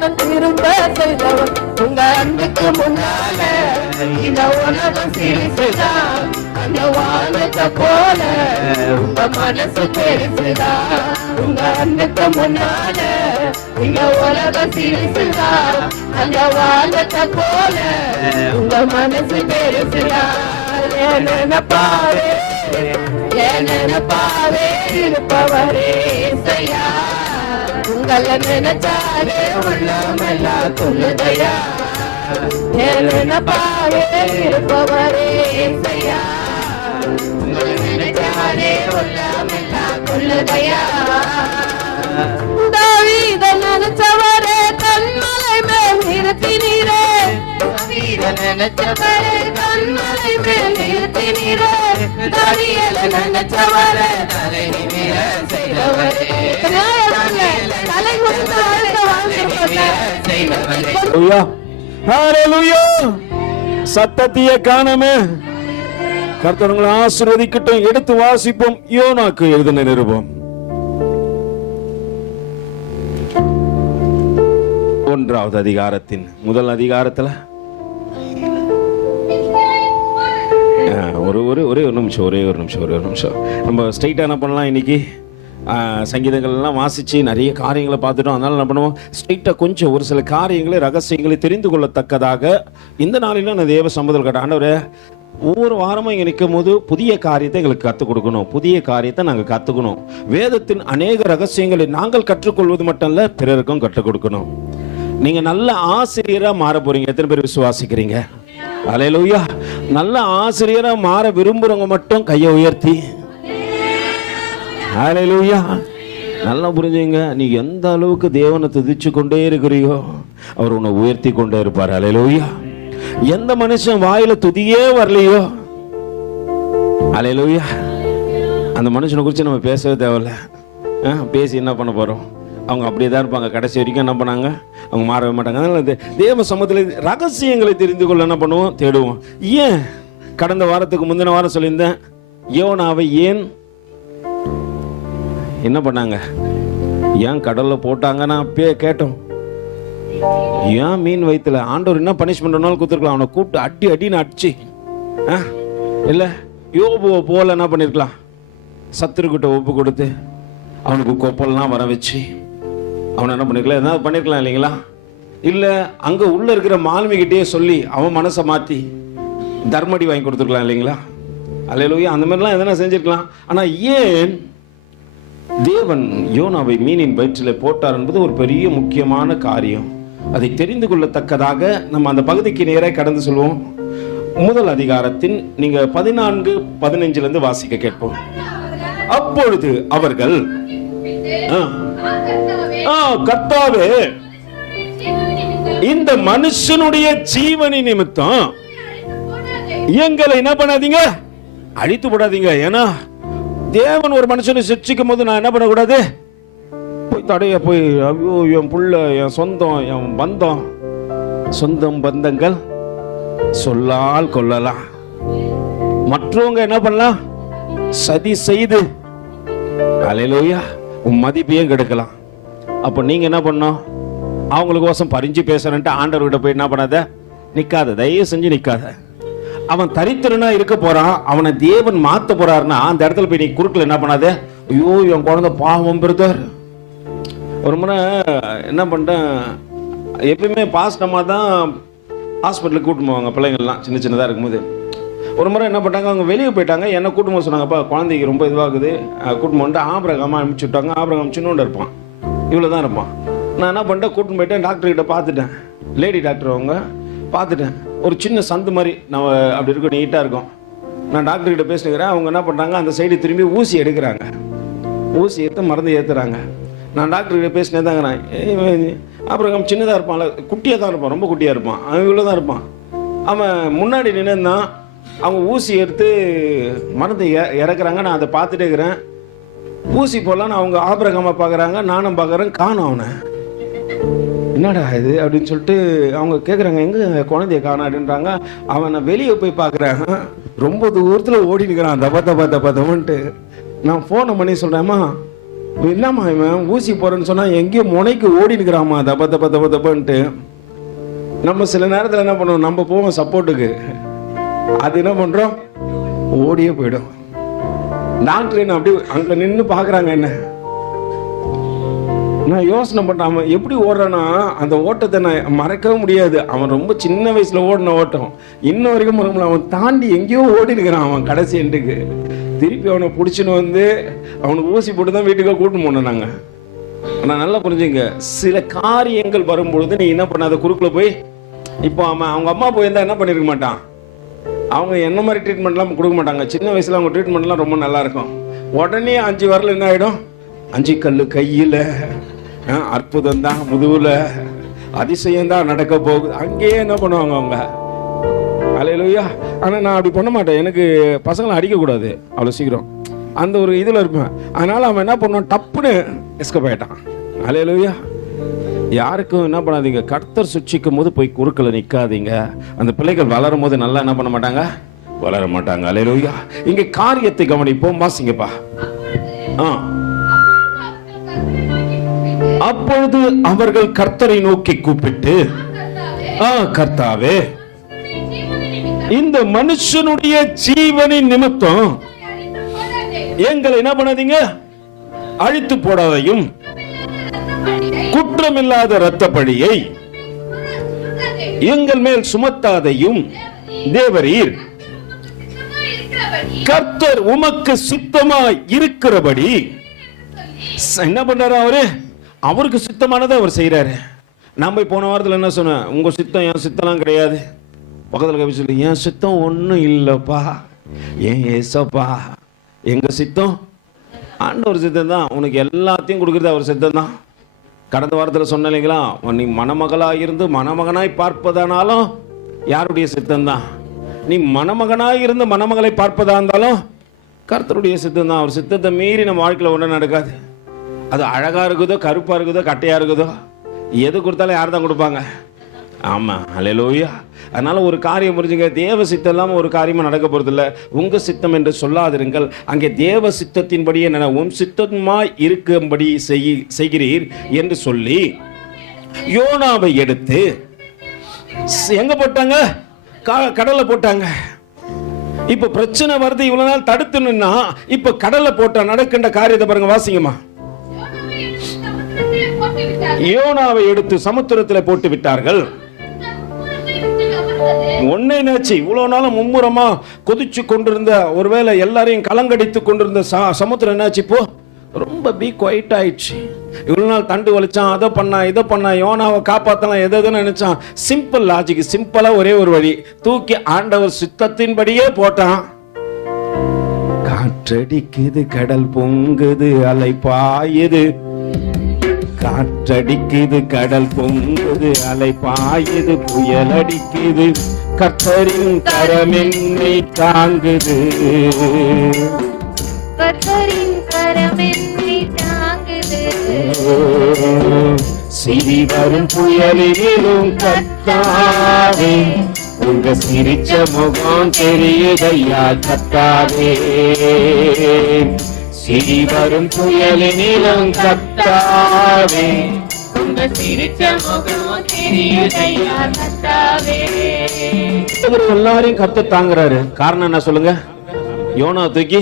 மனம் திரும்ப செய்தவர். உங்க அன்புக்கு முன்னால இந்த உலகம் சிரிச்சுதான், அந்த வானத்தை போல உங்க மனசு பெருசுதான். உங்க அன்புக்கு முன்னால இந்த உலகம் சிரிச்சுதான், அந்த வானத்தை போல உங்க மனசு பெருசுதான். நினைப்பாவே நினைப்பாவே இருப்பவரே இசையா, உங்களை நினைச்சாலே உள்ளமெல்லாம் துள்ளுதையா. நினைப்பாவே இருப்பவரே இசையா, உங்களை நினைச்சாலே உள்ளமெல்லாம் துள்ளுதையா. தாவீத நினைச்சவரே கண்மலை மேல் நிறுத்தினீரே, நினைச்சவரே கண்மலை மேல் நிறுத்தினீரே. தானியேல நினைச்சவரே தலை நிமிர செய்தவரே, தலை முறிந்த சத்தத்தையே காணமே. கர்த்தர் உங்களை ஆசீர்வதிக்கட்டும். எடுத்து வாசிப்போம். யோனாக்கு எழுதின நிருபம் 1வது அதிகாரத்தின் முதல் அதிகாரத்துல ஒரே ஒரு நிமிஷம் நம்ம ஸ்ட்ரைட்டாக என்ன பண்ணலாம். இன்னைக்கு சங்கீதங்கள்லாம் வாசித்து நிறைய காரியங்களை பார்த்துட்டோம். அதனால் என்ன பண்ணுவோம், ஸ்ட்ரைட்டாக கொஞ்சம் ஒரு சில காரியங்களை ரகசியங்களை தெரிந்து கொள்ளத்தக்கதாக இந்த நாளிலும் நான் தேவ சம்மதம் கேட்டேன். ஆண்டவரே, ஒவ்வொரு வாரமும் இங்கே நிற்கும் போது புதிய காரியத்தை எங்களுக்கு கற்றுக் கொடுக்கணும், புதிய காரியத்தை நாங்கள் கற்றுக்கணும். வேதத்தின் அநேக ரகசியங்களை நாங்கள் கற்றுக்கொள்வது மட்டும் இல்லை, பிறருக்கும் கற்றுக் கொடுக்கணும். நீங்கள் நல்ல ஆசிரியராக மாற போறீங்க. எத்தனை பேர் விசுவாசிக்கிறீங்க? அல்லேலூயா. நல்ல ஆசிரியரா மாற விரும்புறவங்க மட்டும் கையை உயர்த்தி அல்லேலூயா. நல்லா புரிஞ்சுங்க. நீ எந்த அளவுக்கு தேவனை துதிச்சு கொண்டே இருக்கிறியோ அவர் உன்னை உயர்த்தி கொண்டே இருப்பார். அல்லேலூயா. எந்த மனுஷன் வாயில துதியே வரலையோ அல்லேலூயா, அந்த மனுஷனை குறித்து நம்ம பேசவே தேவையில்ல. பேசி என்ன பண்ண போறோம்? அவங்க அப்படியே தான் இருப்பாங்க. கடைசி வரைக்கும் என்ன பண்ணாங்க? அவங்க மாறவே மாட்டாங்க. அதனால தேவ சமூகத்தில் ரகசியங்களை தெரிந்து கொள்ள என்ன பண்ணுவோம்? தேடுவோம். ஏன் கடந்த வாரத்துக்கு முந்தின வாரம் சொல்லியிருந்தேன், யோனாவை ஏன் என்ன பண்ணாங்க, ஏன் கடல்ல போட்டாங்கன்னா கேட்டோம். ஏன் மீன் வயிற்றுல ஆண்டவர் என்ன பனிஷ்மெண்ட் பண்ணாலும் கொடுத்துருக்கலாம். அவனை கூப்பிட்டு அடின்னு அடிச்சு இல்லை யோபுவை போல என்ன பண்ணிருக்கலாம், சத்துருக்கிட்ட ஒப்பு கொடுத்து அவனுக்கு கொப்பல்லாம் வர வச்சு அவனை என்ன பண்ணிருக்கலாம், என்ன பண்ணிருக்கலாம் இல்லைங்களா? இல்லை அங்கே உள்ள இருக்கிற மாலுமிகிட்டே சொல்லி அவன் மனசை மாற்றி தர்மடி வாங்கி கொடுத்துருக்கலாம் இல்லைங்களா? அல்லேலூயா. அந்த மாதிரிலாம் எதனா செஞ்சிருக்கலாம். ஆனால் ஏன் தேவன் யோனாவை மீனின் வயிற்றில் போட்டார் என்பது ஒரு பெரிய முக்கியமான காரியம். அதை தெரிந்து கொள்ளத்தக்கதாக நம்ம அந்த பகுதிக்கு நேராக கடந்து சொல்வோம். முதல் அதிகாரத்தின் நீங்க 14-15 வாசிக்க கேட்போம். அப்பொழுது அவர்கள் கர்த்தாவே, இந்த மனுஷனுடைய ஜீவனி நிமித்தம் எங்களை என்ன பண்ணாதீங்க, அழித்து போடாதீங்க. ஏன்னா தேவன் ஒரு மனுஷனை சிக்ஷிக்கும் போது நான் என்ன பண்ணக்கூடாது, போய் தடைய போய் ஐயோ என் புள்ள, என் சொந்தம், என் பந்தம், சொந்தம் பந்தங்கள் சொல்லால் கொள்ளலாம், மற்றவங்க என்ன பண்ணலாம், சதி செய்து அல்லேலூயா உன் மதிப்பையும் கெடுக்கலாம். அப்போ நீங்க என்ன பண்ணோம், அவங்களுக்கு கோசம் பறிஞ்சு பேசுறேன்ட்டு ஆண்டவர்கிட்ட போய் என்ன பண்ணாத, நிக்காத, தயவு செஞ்சு நிக்காத. அவன் தரித்திரனா இருக்க போறான், அவனை தேவன் மாத்த போறாருன்னா அந்த இடத்துல போய் நீ குறுக்கல என்ன பண்ணாத, ஐயோ என் குழந்தை பாவம் பிரதர். ஒரு முறை என்ன பண்ணிட்டேன், எப்பயுமே பாஸ்டமாக தான் ஹாஸ்பிட்டலுக்கு கூட்டிட்டு போவாங்க பிள்ளைங்கள்லாம் சின்ன சின்னதாக இருக்கும்போது. ஒரு முறை என்ன பண்ணாங்க, அவங்க வெளியே போயிட்டாங்க, என்ன கூட்டிட்டு போக சொன்னாங்கப்பா, குழந்தைக்கு ரொம்ப இதுவாகுது, கூட்டிட்டு போட்டு ஆபிரகாம் அனுப்பிச்சு விட்டாங்க. ஆபிரகாம் சின்னோண்டு இருப்பான், இவ்வளோ தான் இருப்பான். நான் என்ன பண்ணிட்டேன், கூட்டின்னு போயிட்டேன், டாக்டர்கிட்ட பார்த்துட்டேன், லேடி டாக்டர் அவங்க பார்த்துட்டேன். ஒரு சின்ன சந்து மாதிரி நம்ம அப்படி இருக்கும், நீட்டாக இருக்கும். நான் டாக்டர்கிட்ட பேசினுக்கிறேன், அவங்க என்ன பண்ணுறாங்க, அந்த சைடு திரும்பி ஊசி எடுக்கிறாங்க, ஊசி எடுத்து மருந்து ஏற்றுறாங்க. நான் டாக்டர்கிட்ட பேசினே தாங்க, நான் அப்புறம் சின்னதாக இருப்பான்ல, குட்டியாக தான் இருப்பான், ரொம்ப குட்டியாக இருப்பான், அவன் இவ்வளோ தான் இருப்பான். அவன் முன்னாடி நின்றுந்தான், அவங்க ஊசி எடுத்து மருந்து இறக்குறாங்க. நான் அதை பார்த்துட்டே இருக்கிறேன், ஊசி போடலான்னு அவங்க ஆபிரகாமை பார்க்குறாங்க, நானும் பார்க்குறேன், காணும் அவனை. என்னடா இது அப்படின்னு சொல்லிட்டு அவங்க கேட்குறாங்க, எங்கே குழந்தைய காணும் அப்படின்றாங்க. அவனை வெளியே போய் பார்க்குறேன், ரொம்ப தூரத்தில் ஓடி நிற்கிறான், தப்பா தப்பா தப்பா தப்பான்ட்டு. நான் ஃபோனை பண்ணி சொல்கிறேம்மா என்னம்மா இவன் ஊசி போறேன்னு சொன்னா எங்கேயோ முனைக்கு ஓடி இருக்கிறாமா தப்ப தப்ப தப்ப தப்பன்ட்டு. நம்ம சில நேரத்தில் என்ன பண்ணுவோம், நம்ம போவோம் சப்போர்ட்டுக்கு, அது என்ன பண்றோம், ஓடியே போயிடும். டாக்டர் என்ன அப்படி அங்க நின்று பாக்குறாங்க. என்ன நான் யோசனை பண்றேன், அவன் எப்படி ஓடுறான்னா அந்த ஓட்டத்தை நான் மறக்கவே முடியாது. அவன் ரொம்ப சின்ன வயசுல ஓடின ஓட்டம் இன்ன வரைக்கும் மறக்கல. அவன் தாண்டி எங்கேயோ ஓடி இருக்கிறான் அவன் கடைசி எண்டுக்கு. திருப்பி அவனை பிடிச்சின்னு வந்து அவனுக்கு ஊசி போட்டு தான் வீட்டுக்கு கூட்டின்னு போனோம் நாங்க. ஆனால் நல்லா புரிஞ்சுங்க, சில காரியங்கள் வரும்பொழுது நீ என்ன பண்ணாத குறுக்குள்ள போய். இப்போ அவன் அவங்க அம்மா போயிருந்தா என்ன பண்ணிருக்க மாட்டான், அவங்க என்ன மாதிரி ட்ரீட்மெண்ட்லாம் கொடுக்க மாட்டாங்க. சின்ன வயசுல அவங்க ட்ரீட்மெண்ட்லாம் ரொம்ப நல்லா இருக்கும். உடனே 5 வரல என்ன ஆகிடும், 5 கல் கையில், அற்புதம் தான் முதுகுல, அதிசயம் தான் நடக்க போகுது. அங்கேயே என்ன பண்ணுவாங்க அவங்க. அல்லேலூயா. ஆனால் நான் அப்படி பண்ண மாட்டேன். எனக்கு பசங்களை அடிக்கக்கூடாது அவ்வளோ சீக்கிரம், அந்த ஒரு இதில் இருப்பேன். அதனால அவன் என்ன பண்ணுவான், டப்புன்னு எஸ்கேப் ஆகிட்டான். அல்லேலூயா. யாருக்கும் என்ன பண்ணாதீங்க, கர்த்தர் சுட்சிக்கும் போது போய் குறுக்கில் நிற்காதீங்க. அந்த பிள்ளைகள் வளரும் போது நல்லா என்ன பண்ண மாட்டாங்க, வளர மாட்டாங்க. அல்லேலூயா. இங்கே காரியத்தை கவனிப்போம், வாசிங்கப்பா. அப்பொழுது அவர்கள் கர்த்தரை நோக்கி கூப்பிட்டு, கர்த்தாவே, இந்த மனுஷனுடைய ஜீவனின் நிமித்தம் எங்களை என்ன பண்ணாதீங்க, அழித்து போடாதையும், குற்றமில்லாத இரத்தப்பழியை எங்கள் மேல் சுமத்தாதையும் தேவரீர் கர்த்தர் உமக்கு சித்தமாய் இருக்கிறபடி. என்ன பண்றாரு அவரு, அவருக்கு சித்தமானதை அவர் செய்யறாரு. நான் போய் போன வாரத்தில் என்ன சொன்னேன், உங்க சித்தம் என் சித்தம்லாம் கிடையாது. பக்கத்தில் கவி சொல்லி, என் சித்தம் ஒன்றும் இல்லைப்பா, ஏன் ஏசப்பா, எங்க சித்தம் ஆண்டவர் சித்தம் தான். உனக்கு எல்லாத்தையும் கொடுக்குறது அவர் சித்தம் தான். கடந்த வாரத்தில் சொன்ன இல்லைங்களா, நீ மணமகளாக இருந்து மணமகனாய் பார்ப்பதானாலும் யாருடைய சித்தம் தான். நீ மணமகனாய் இருந்து மணமகளை பார்ப்பதா இருந்தாலும் கர்த்தருடைய சித்தம் தான். அவர் சித்தத்தை மீறி நம்ம வாழ்க்கையில் ஒன்றும் நடக்காது. அது அழகா இருக்குதோ, கருப்பா இருக்குதோ, கட்டையா இருக்குதோ, எது கொடுத்தாலும் யார் தான் கொடுப்பாங்க. ஆமா, அல்லேலூயா. அதனால ஒரு காரியம் புரிஞ்சுங்க, தேவ சித்தம் இல்லாமல் ஒரு காரியமும் நடக்க போறதில்லை. உங்க சித்தம் என்று சொல்லாதிருங்கள், அங்கே தேவ சித்தத்தின்படியே உன் சித்தமாய் இருக்கும்படி செய்கிறீர் என்று சொல்லி யோனாவை எடுத்து எங்க போட்டாங்க, கடல்ல போட்டாங்க. இப்ப பிரச்சனை வருது, இவ்வளவு நாள் தடுத்து நின்னா இப்ப கடல்ல போட்ட நடக்கின்ற காரியத்தை பாருங்க, வாசிங்கம்மா. யோனாவை எடுத்து சமுத்திரத்தில் போட்டு விட்டார்கள். ஒன்னே நினைச்சு இவ்வளவு நாளும் மும்முரமா கொதிச்சு கொண்டிருந்த, ஒருவேளை எல்லாரையும் கலங்கடித்து கொண்டிருந்த சமுத்திரம் என்னாச்சு, இப்போ ரொம்ப பி குவைட் ஆயிடுச்சு. இவ்வளவு நாள் தண்டு வலிச்சான், அதை பண்ணா இதை பண்ணா, யோனாவை காப்பாத்தலாம் எதுன்னு நினைச்சான். சிம்பிள் லாஜிக், சிம்பிளா ஒரே ஒரு வழி, தூக்கி ஆண்டவர் சித்தத்தின்படியே போட்டான். காற்றடிக்குது, கடல் பொங்குது, அலை பாயுது. காற்றடிக்குது, கடல் பொங்குது, அலை பாயுது, புயல் அடிக்குது, கர்த்தரின் கரம் என்னை தாங்குது. கர்த்தரின் கரம் என்னை தாங்குது. சிரி வரும் புயலிலும் கர்த்தாவே, உங்க சிரிச்ச முகம் தெரியுதையா கர்த்தாவே. சிரி வரும் புயலிலும் கர்த்தாவே, உங்க சிரிச்ச முகம் தெரியுதையா கர்த்தாவே. எல்லாரையும் கர்த்தர் தாங்குறாரு. காரணம் என்ன சொல்லுங்க, யோனா தூக்கி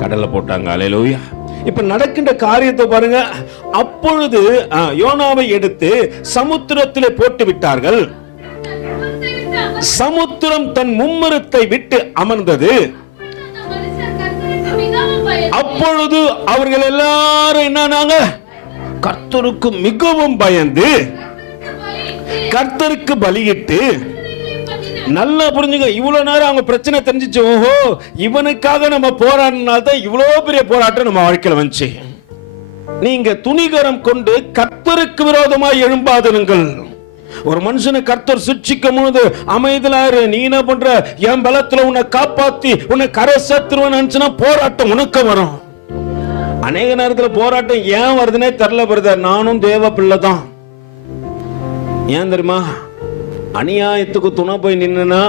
கடல்ல போட்டாங்க. அல்லேலூயா. இப்ப நடக்கின்ற காரியத்தை பாருங்க. அப்பொழுது யோனாவை எடுத்து சமுத்திரத்திலே போட்டு விட்டார்கள். சமுத்திரம் தன் மும்முரத்தை விட்டு அமர்ந்தது. அப்பொழுது அவர்கள் எல்லாரும் என்னன்னாங்க, கர்த்தருக்கு மிகவும் பயந்து கர்த்தருக்கு பலியிட்டு. நல்லா புரிஞ்சுங்க, இவ்வளவு நேரம் அவங்க பிரச்சனை தெரிஞ்சிச்சு. ஓஹோ, இவனுக்காக நம்ம போராடினால்தான் இவ்வளவு பெரிய போராட்டம் நம்ம வாழ்க்கையில வந்துச்சு. நீங்க துணிகரம் கொண்டு கர்த்தருக்கு விரோதமாய் எழும்பாதீர்கள். ஒரு மனுஷனை கர்த்தர் சிட்சிக்கும் போது அமைதலாரு, நீ என்ன பண்ற, என் பலத்துல உன்னை காப்பாத்தி உன்னை கரை சேர்த்துருவேன் நினைச்சுன்னா போராட்டம் உனக்கு வரும். அநேக நேரத்துல போராட்டம் ஏன் வருதுன்னே தெரியல பிரதர். நானும் தேவ பிள்ளை தான். ஏன் தெரியுமா, அநியாயத்துக்கு துணை போய் நின்னா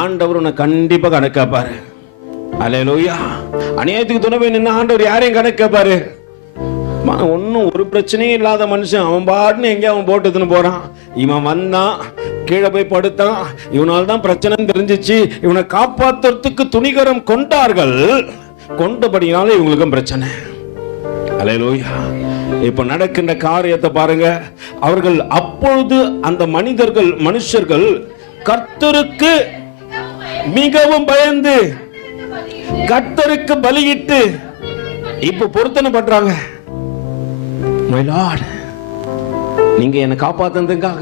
ஆண்டவர் உன்னை கண்டிப்பா கணக்காப்பாரு. அல்லேலூயா. அநியாயத்துக்கு துணை போய் நின்னா ஆண்டவர் யாரையும் கணக்காப்பாரு. ஒன்னும் ஒரு பிரச்சனையும் இல்லாத மனுஷன், அவன் பாட்டுன்னு எங்கேயும் அவன் போட்டுன்னு போறான். இவன் வந்தான், கீழே போய் படுத்தான், இவனால தான் பிரச்சனை தெரிஞ்சிச்சு. இவனை காப்பாத்துறதுக்கு துணிகரம் கொண்டார்கள், கொண்டபடினால இவங்களுக்கும் பிரச்சனை. அல்லேலூயா. இப்ப நடக்கின்ற காரியத்தை பாருங்க. அவர்கள் அப்பொழுது அந்த மனுஷர்கள் கர்த்தருக்கு மிகவும் பயந்து கர்த்தருக்கு பலியிட்டு இப்ப பொருத்தனை பண்றாங்க. My Lord, நீங்க என்ன காப்பாத்துறதுக்காக.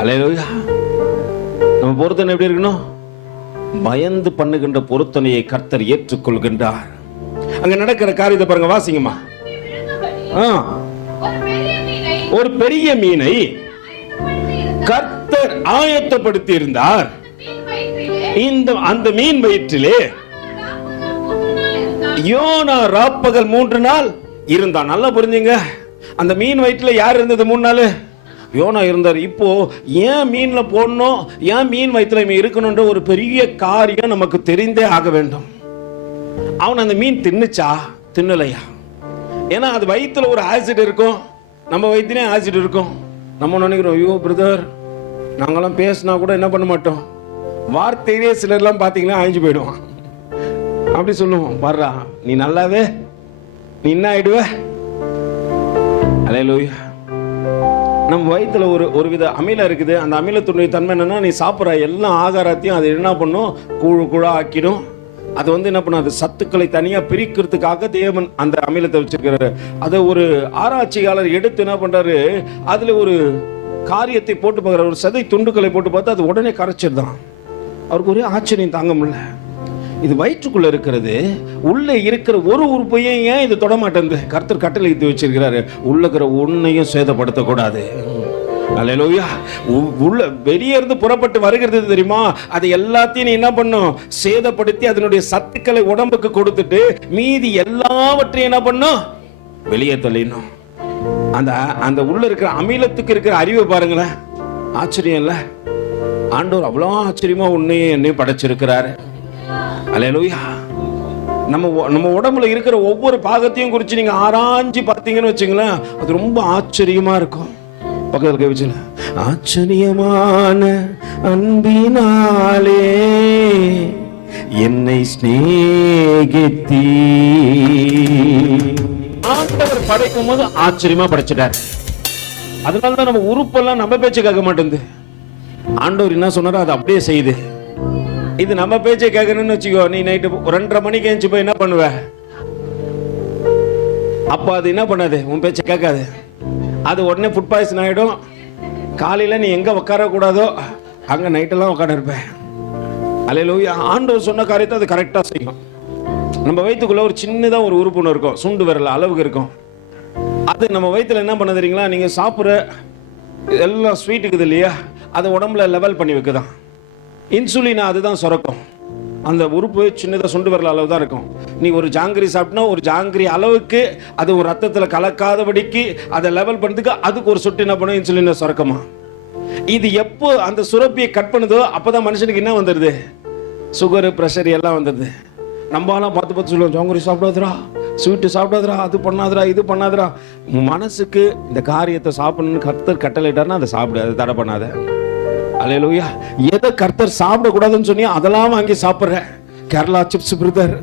அல்லேலூயா. நம்ம பொருத்தனை எப்படி இருக்கணும்? பயந்து பண்ணுகின்ற பொருத்தனையை கர்த்தர் ஏற்றுக்கொள்கின்றார். அங்க நடக்கிற காரியத்தை பாருங்க, வாசிங்கம்மா. ஒரு பெரிய மீனை கர்த்தர் ஆயத்தப்படுத்தி இருந்தார். அந்த மீன் வயிற்றிலே யோனா ராப்பகல் 3 நாள் இருந்தான். நல்லா புரிஞ்சுங்க. அந்த மீன் வயிற்றுல யார் இருந்தது 3 நாள்? யோனா இருந்தார். இப்போ ஏன் மீன்ல போடணும், ஏன் மீன் வயிற்றுல இருக்கணும்ன்ற ஒரு பெரிய காரியம் நமக்கு தெரிந்தே ஆக வேண்டும். அவன் அந்த மீன் தின்னுச்சா தின்னலையா? ஏன்னா அது வயிற்றுல ஒரு ஆசிட் இருக்கும், நம்ம வயிற்றுலே ஆசிட் இருக்கும். நம்ம நினைக்கிறோம், ஐயோ பிரதர், நாங்கெல்லாம் பேசினா கூட என்ன பண்ண மாட்டோம், வார்த்தையிலே சிலர்லாம் பார்த்தீங்கன்னா அழிஞ்சு போயிடுவான். அப்படி சொல்லுவோம், பாருடா நீ நல்லாவே நீ என்ன ஆயிடுவ. அல்லேலூயா. நம்ம வயிற்றுல ஒரு வித அமிலம் இருக்குது. அந்த அமிலத்துடைய தன்மை என்னன்னா, நீ சாப்பிட்ற எல்லா ஆகாரத்தையும் அது என்ன பண்ணும், கூழா ஆக்கிடும். அது என்ன பண்ணும், அது சத்துக்களை தனியா பிரிக்கிறதுக்காக தேவன் அந்த அமிலத்தை வச்சிருக்கிறாரு. அதை ஒரு ஆராய்ச்சியாளர் எடுத்து என்ன பண்றாரு, அதுல ஒரு காரியத்தை போட்டு பார்க்குற, ஒரு சதை துண்டுகளை போட்டு பார்த்தா அது உடனே கரைச்சிருதான். அவருக்கு ஒரே ஆச்சரியம் தாங்க முடியல. இது வயிற்றுக்குள்ள இருக்கிறது, உள்ள இருக்கிற ஒரு உறுப்பையும் ஏன் இது தொட மாட்டேங்குது? கர்த்தர் கட்டளை வச்சிருக்கிறாரு, உள்ள இருக்கிற ஒன்னையும் சேதப்படுத்தக்கூடாது. அல்லேலூயா. உள்ள வெளியே இருந்து புறப்பட்டு வருகிறது தெரியுமா, அது எல்லாத்தையும் நீ என்ன பண்ணும், சேதப்படுத்தி அதனுடைய சத்துக்களை உடம்புக்கு கொடுத்துட்டு மீதி எல்லாவற்றையும் என்ன பண்ணும், வெளியே தள்ளிடணும். அந்த உள்ள இருக்கிற அமிலத்துக்கு இருக்கிற அறிவை பாருங்களேன். ஆச்சரியம் இல்ல? ஆண்டவர் அவ்வளோ ஆச்சரியமா உன்னையும் என்னையும் படைச்சிருக்கிறாரு. அல்லேலூயா. நம்ம உடம்புல இருக்கிற ஒவ்வொரு பாகத்தையும் குறித்து நீங்க ஆராய்ச்சி பார்த்தீங்கன்னு வச்சுங்களேன், அது ரொம்ப ஆச்சரியமா இருக்கும். பக்கத்தில் கவிச்சல, ஆச்சரியமான அன்பினாலே என்னை சிநேகித்தீ. ஆண்டவர் படைக்கும் போது ஆச்சரியமா படைச்சிட்டார். அதனாலதான் நம்ம உறுப்பெல்லாம் நம்ம பேச்சை கேட்க மாட்டேங்குது. ஆண்டவர் என்ன சொன்னாரோ அது அப்படியே செய்யுது. இது நம்ம பேச்சை கேட்கணும்னு வச்சுக்கோ, நீ நைட்டு 2:30 மணிக்கு எழுந்து போய் என்ன பண்ணுவ? அப்ப அது என்ன பண்ணாது, உன் பேச்சை கேட்காது. அது உடனே ஃபுட் பாய்சன் ஆகிடும். காலையில் நீ எங்கே உட்காரக்கூடாதோ அங்கே நைட்டெல்லாம் உட்காந்து இருப்பேன். அல்லேலூயா. ஆண்டவர் சொன்ன காரியத்தை அது கரெக்டாக செய்யும். நம்ம வயிற்றுக்குள்ளே ஒரு சின்னதாக ஒரு உறுப்புன்னு இருக்கும், சுண்டு விரல் அளவுக்கு இருக்கும். அது நம்ம வயிற்றுல என்ன பண்ண தெரியுங்களா, நீங்கள் சாப்பிட்ற எல்லாம் ஸ்வீட் இருக்குது இல்லையா, அதை உடம்புல லெவல் பண்ணி வைக்குதான். இன்சுலினா அதுதான் சுரக்கும். அந்த உறுப்பு சின்னதாக சுண்டு விரல் அளவு தான் இருக்கும். நீ ஒரு ஜாங்கிரி சாப்பிட்டா ஒரு ஜாங்கிரி அளவுக்கு அது ஒரு ரத்தத்தில் கலக்காதபடிக்கு அதை லெவல் பண்ணுறதுக்கு அதுக்கு ஒரு சொட்டு என்ன பண்ணும், இன்சுலினை சுரக்குமா. இது எப்போ அந்த சுரப்பியை கட் பண்ணுதோ அப்போதான் மனுஷனுக்கு என்ன வந்துடுது, சுகரு பிரஷர் எல்லாம் வந்துடுது. நம்மளாம் பார்த்து சொல்லுவோம், ஜாங்கிரி சாப்பிடாதுரா, ஸ்வீட்டு சாப்பிடாதுரா, அது பண்ணாதுரா, இது பண்ணாதுரா. மனசுக்கு இந்த காரியத்தை சாப்பிடணும்னு கர்த்தர் கட்டளையிட்டார்னா அதை சாப்பிடு, அதை தடை பண்ணாத. அல்லேலூயா. எதை கர்த்தர் சாப்பிடக்கூடாதுன்னு சொன்னியா அதெல்லாம் வாங்கி சாப்பிட்ற. கேரளா சிப்ஸ் பிரதர்,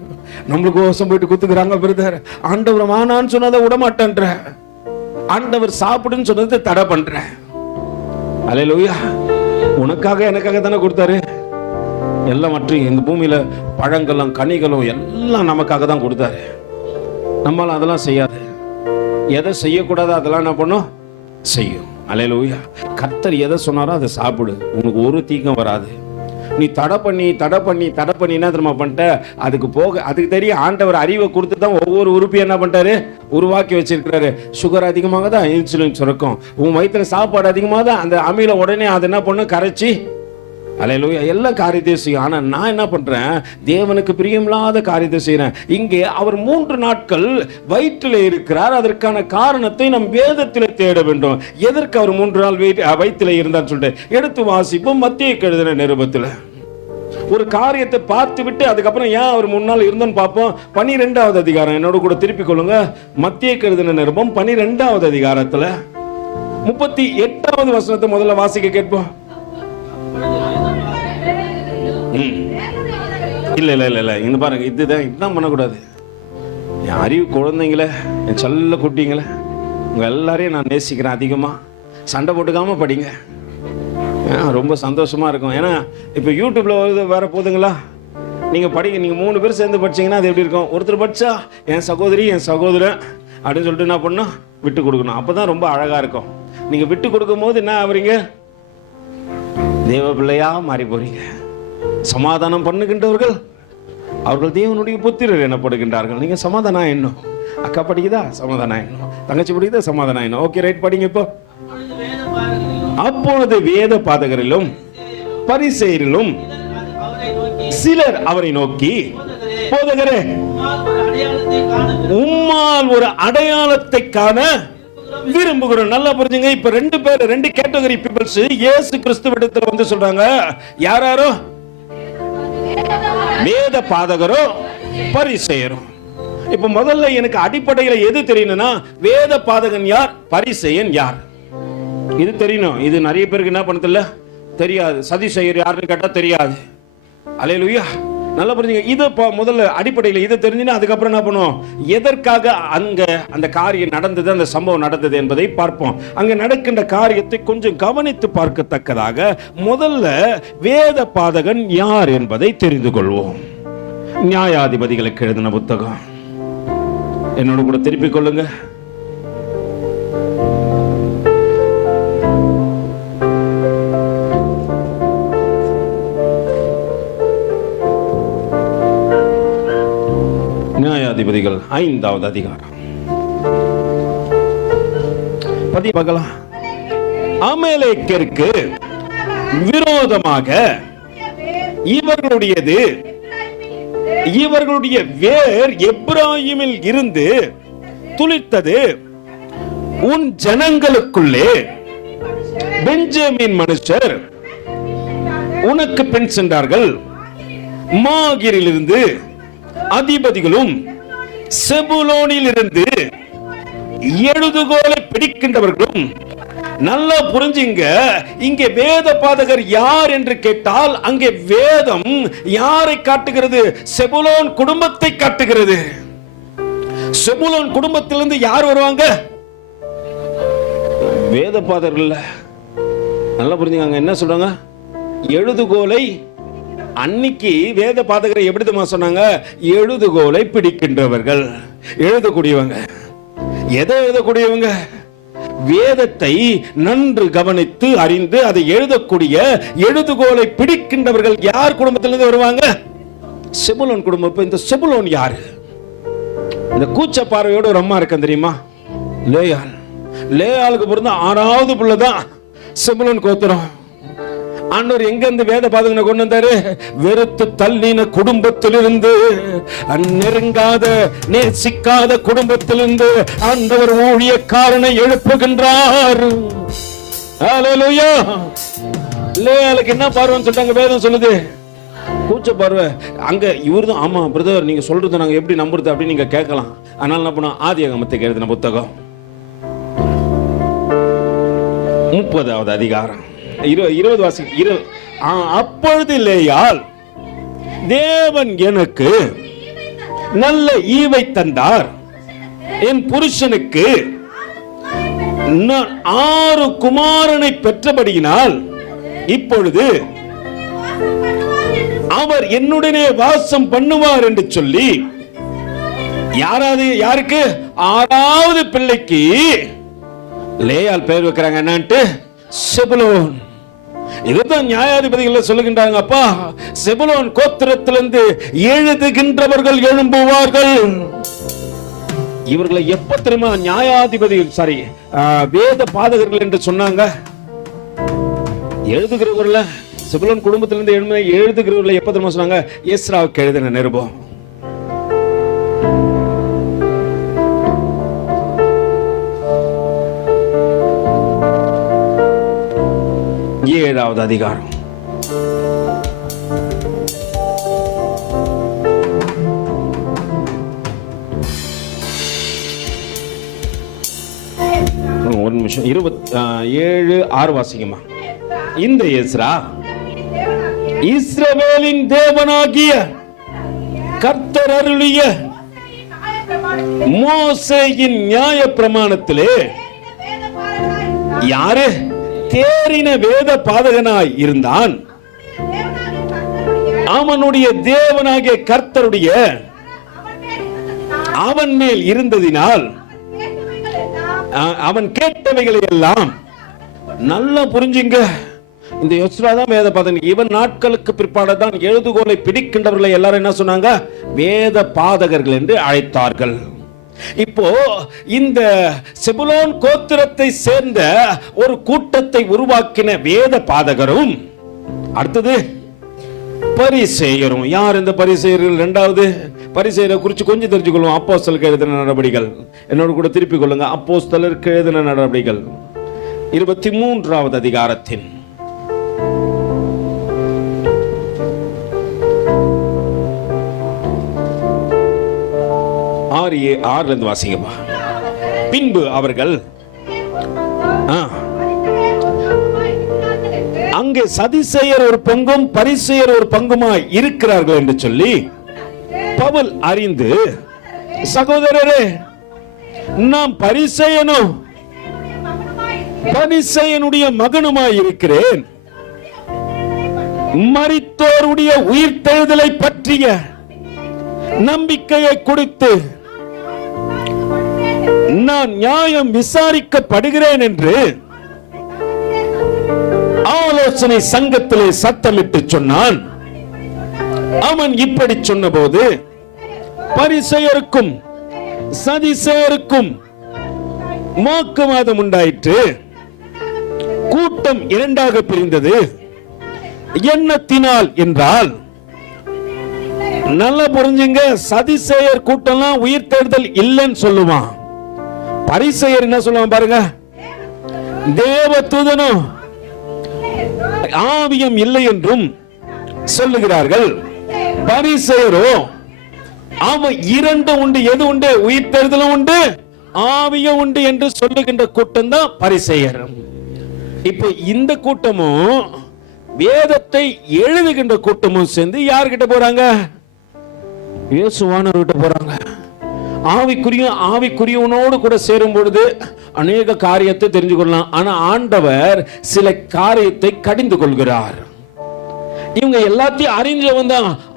நம்மளுக்கு கோசம் போயிட்டு குத்துக்கிறாங்க பிரதர். ஆண்டவர் வானான்னு சொன்னதை விட மாட்டேன்ற, ஆண்டவர் சாப்பிடுன்னு சொன்னதை தடை பண்ற. அல்லேலூயா. உனக்காக எனக்காக தானே கொடுத்தாரு. எல்லாம் மற்றும் இந்த பூமியில பழங்களும் கனிகளும் எல்லாம் நமக்காக தான் கொடுத்தாரு. நம்மளால அதெல்லாம் செய்யாது. எதை செய்யக்கூடாதோ அதெல்லாம் என்ன பண்ணும், செய்யும். அல்லேலூயா. கர்த்தர் எதை சொன்னாரோ அதை சாப்பிடு, உனக்கு ஒரு தீங்கும் வராது. நீ தடை பண்ணி என்ன தெரியுமா பண்ணிட்ட, அதுக்கு தெரியும். ஆண்டவர் அறிவை கொடுத்து தான் ஒவ்வொரு உறுப்பையும் என்ன பண்ணிட்டாரு, உருவாக்கி வச்சிருக்கிறாரு. சுகர் அதிகமாக தான் இன்சுலின் சுரக்கும். உன் வயிற்றுல சாப்பாடு அதிகமாக தான் அந்த அமில உடனே அதை என்ன பண்ணும், கரைச்சி. அல்லேலூயா. எல்லா காரியத்தையும் செய்யும். ஆனா நான் என்ன பண்றேன், தேவனுக்கு பிரியமில்லாத காரியத்தை செய்யறேன். இங்கே அவர் 3 நாட்கள் வயிற்றில் இருக்கிறார். அதற்கான காரணத்தை நம் வேதத்தில் தேட வேண்டும். எதற்கு அவர் 3 நாள் வயிற்றில் இருந்தான்னு சொல்லிட்டு எடுத்து வாசிப்போம். மத்தேயு எழுதின நிருபத்தில் ஒரு காரியத்தை பார்த்து விட்டு அதுக்கப்புறம் ஏன் அவர் முன்னால் இருந்தோன்னு பார்ப்போம். 12வது அதிகாரம் என்னோட கூட திருப்பிக் கொள்ளுங்க. மத்தேயு எழுதின நிருபம் 12வது அதிகாரத்துல 38வது வசனத்தை முதல்ல வாசிக்க கேட்போம். இல்ல இல்ல இல்ல இல்ல இந்த பாருங்க, இதுதான் பண்ணக்கூடாது. என் அறிவு குழந்தைங்கள, என் செல்ல குட்டிங்கள, உங்க எல்லாரையும் நான் நேசிக்கிறேன். அதிகமா சண்டை போட்டுக்காம படிங்க, ரொம்ப சந்தோஷமா இருக்கும். ஏன்னா இப்ப யூடியூப்ல வர போதுங்களா, நீங்க படிங்க. நீங்க 3 பேர் சேர்ந்து படிச்சீங்கன்னா அது எப்படி இருக்கும்? ஒருத்தர் படிச்சா என் சகோதரி என் சகோதரன் அப்படின்னு சொல்லிட்டு என்ன பண்ணணும், விட்டு கொடுக்கணும். அப்பதான் ரொம்ப அழகா இருக்கும். நீங்க விட்டு கொடுக்கும் போது என்ன ஆவறீங்க? தேவ பிள்ளையா மாறி போறீங்க. சமாதானம் பண்ணுகின்றவர்கள் அவர்கள் தேவனுடைய புத்திரர் எனப்படுகின்றார்கள். நீங்க சமாதானம் என்னும். அக்கா படிக்குதா? சமாதானம் என்னும். தங்கச்சி படிக்குதா? சமாதானம் என்னும். ஓகே, ரைட், படிங்க. இப்போ அப்பொழுது வேத பாதகரிலும் பரிசேயரிலும் சிலர் அவரை நோக்கி, போதகரே, உம்மால் ஒரு அடையாளத்தை காண விரும்புகிறோம். நல்லா புரிஞ்சுங்க. இப்ப 2 பேர், 2 கேட்டகரி பீப்பிள்ஸ் இயேசு கிறிஸ்துவிடத்தில் வந்து சொல்றாங்க. யாரோ வேத பாதகரோ பரிசேயரும். இப்ப முதல்ல எனக்கு அடிப்படையில எது தெரியணும்னா, வேத பாதகன் யார், பரிசேயன் யார், இது தெரியணும். இது நிறைய பேருக்கு என்ன பண்ணதில்ல, தெரியாது. சதிசேயர் யாருன்னு கேட்டா தெரியாது. அல்லேலூயா. நல்லா புரிஞ்சுங்க. இது முதல்ல அடிப்படையில் இதை தெரிஞ்சுன்னா அதுக்கப்புறம் என்ன பண்ணுவோம், எதற்காக அங்க அந்த காரியம் நடந்தது, அந்த சம்பவம் நடந்தது என்பதை பார்ப்போம். அங்க நடக்கின்ற காரியத்தை கொஞ்சம் கவனித்து பார்க்கத்தக்கதாக முதல்ல வேத பாதகன் யார் என்பதை தெரிந்து கொள்வோம். நியாயாதிபதிகளுக்கு எழுதின புத்தகம் என்னோட கூட திருப்பிக் கொள்ளுங்க. நியாயாதிபதிகள் 5வது அதிகாரம் பார்க்கலாம். அமலேக்கிற்கு விரோதமாக இவர்களுடைய வேர் எப்பிராயீமில் இருந்து துளிர்த்தது. உன் ஜனங்களுக்குள்ளே பெஞ்சமின் மனுஷர் உனக்கு பின் சென்றார்கள். மாகீரிலிருந்து அதிபதிகளும் செபுலோனில் இருந்து எழுதுகோலை பிடிக்கின்றவர்களும். நல்லா புரிஞ்சுங்க. இங்கே வேத பாதகர் யார் என்று கேட்டால் அங்கே வேதம் யாரை காட்டுகிறது? செபுலோன் குடும்பத்தை காட்டுகிறது. செபுலோன் குடும்பத்திலிருந்து யார் வருவாங்க? வேத பாதகர்கள். நல்லா புரிஞ்சுங்க. என்ன சொல்றாங்க? எழுதுகோலை. அன்னைக்கு வேத பாதகரை எப்படி சொன்னாங்க? எழுதுகோலை பிடிக்கின்றவர்கள், எழுதக்கூடியவங்க. எதை எழுதக்கூடியவங்க? வேதத்தை நன்கு கவனித்து அறிந்து அதை எழுதக்கூடிய எழுதுகோலை பிடிக்கின்றவர்கள் யார் குடும்பத்திலிருந்து வருவாங்க? செபுலோன் குடும்பம். இப்ப இந்த செபுலோன் யாரு? இந்த கூச்ச பார்வையோட ஒரு அம்மா இருக்க தெரியுமா? லேயாள். லேயாளுக்கு பிறந்த 6வது பிள்ளைதான் செபுலோன் கோத்திரம். ஆண்டவர் எங்க இருந்து வேத பாதகனை கொண்டு வந்தாரு? வெறுத்து தள்ளின குடும்பத்திலிருந்து, நெருங்காத நேசிக்காத குடும்பத்திலிருந்து ஆண்டவர் ஊழியக்காரனை எழுப்புகின்றார். ஹல்லேலூயா. லேயாளுக்கு என்ன பார்வைன்னு சொல்லிட்டாங்க? வேதம் சொல்லுது கூச்ச பார்வை. அங்க இவர்தான். ஆமா பிரதர், நீங்க சொல்றது நாங்க எப்படி நம்புறது அப்படின்னு நீங்க கேட்கலாம். அதனால என்ன பண்ணோம், ஆதியாகமத்துக்கு எழுதின புத்தகம் 30வது அதிகாரம் 20 வாசி. அப்பொழுது லேயாள், தேவன் எனக்கு நல்ல ஈவை தந்தார். என் புருஷனுக்கு நான் 6 குமாரனை பெற்றபடியினால் இப்பொழுது அவர் என்னுடனே வாசம் பண்ணுவார் என்று சொல்லி, யாருக்கு 6வது பிள்ளைக்கு லேயாள் பெயர் வைக்கிறாங்க. என்னன்ட்டு? செபுலோன். இதுதான் நியாயாதிபதிகள் சொல்லுகின்றாங்க. அப்பா, செபுலோன் கோத்திரத்திலிருந்து எழுதுகின்றவர்கள் எழும்புவார்கள். இவர்களை எப்ப தெரியுமா நியாயாதிபதிகள், சாரி, வேத பாதகர்கள் என்று சொன்னாங்க? எழுதுகிறவர்கள செபுலோன் குடும்பத்திலிருந்து எழுதுகிறவர்களை எப்ப தெரியுமா சொன்னாங்க? எஸ்ராவுக்கு எழுதின நிருபம் 7வது அதிகாரம் நிமிஷம் 7:6 வாசிங்கம்மா. இந்த எஸ்ரா இஸ்ரவேலின் தேவனாகிய கர்த்தர் அருளிய மோசேயின் நியாய பிரமாணத்திலே யாரு தேறின வேத பாதகனாய் இருந்தான், அவனுடைய தேவனாகிய கர்த்தருடைய அவன் மேல் இருந்ததினால் அவன் கேட்டவைகளை எல்லாம் நல்லா புரிஞ்சுங்க. இந்த யோசுவா தான் வேத பாதகன். இவன் நாட்களுக்கு பிற்பாடுதான் எழுதுகோலை பிடிக்கின்றவர்களை எல்லாரும் என்ன சொன்னாங்க, வேத பாதகர்கள் என்று அழைத்தார்கள். இப்போ இந்த செபுலோன் கோத்திரத்தை சேர்ந்த ஒரு கூட்டத்தை உருவாக்கின வேத பாதகரும், அடுத்தது பரிசேயரும். யார் இந்த பரிசேயர்கள்? இரண்டாவது பரிசேயரை குறித்து கொஞ்சம் தெரிஞ்சுக்கொள்வோம். அப்போஸ்தலருக்கு எழுதின நடபடிகள், என்னோட கூட திருப்பிக் கொள்ளுங்க. அப்போஸ்தலருக்கு எழுதின நடபடிகள் 23வது அதிகாரத்தின் 6 வாசிங்கப்பா. பின்பு அவர்கள் அங்கே சதிசேயர் ஒரு பங்கும் பரிசேயர் ஒரு பங்குமாய் இருக்கிறார்கள் என்று சொல்லி பவுல் அறிந்து, சகோதரரே, நாம் பரிசேயனுடைய மகனுமாய் இருக்கிறேன், மரித்தோருடைய உயிர்த்தெழுதலை பற்றிய நம்பிக்கையை கொடுத்து நான் நியாயம் விசாரிக்கப்படுகிறேன் என்று ஆலோசனை சங்கத்திலே சத்தமிட்டு சொன்னான். அவன் இப்படி சொன்னபோது பரிசேயருக்கும் சதிசேயருக்கும் வாக்குவாதம் உண்டாயிற்று. கூட்டம் இரண்டாக பிரிந்தது. எண்ணத்தினால் என்றால், நல்லா புரிஞ்சுங்க, சதிசேயர் கூட்டம்லாம் உயிர் தேடுதல் இல்லைன்னு சொல்லுவான். பரிசேயர் என்ன சொல்லுவான் பாருங்க, தேவ தூதனும் ஆவியம் இல்லை என்றும் சொல்லுகிறார்கள். பரிசேயரோ அவன் இரண்டும் உண்டு, எது உண்டு? உயிர் தேடுதலும் உண்டு, ஆவியம் உண்டு என்று சொல்லுகின்ற கூட்டம் தான் பரிசேயர். இப்போ இந்த கூட்டமும் வேதத்தை எழுதுகின்ற கூட்டமும் சேர்ந்து யார்கிட்ட போறாங்க? இயேசுவானவர்கிட்ட போறாங்க. ஆவிக்குரியவனோடு கூட சேரும் பொழுது அநேக காரியத்தை தெரிஞ்சு கொள்ளலாம். ஆனா ஆண்டவர் சில காரியத்தை கடிந்து கொள்கிறார். இவங்க எல்லாத்தையும்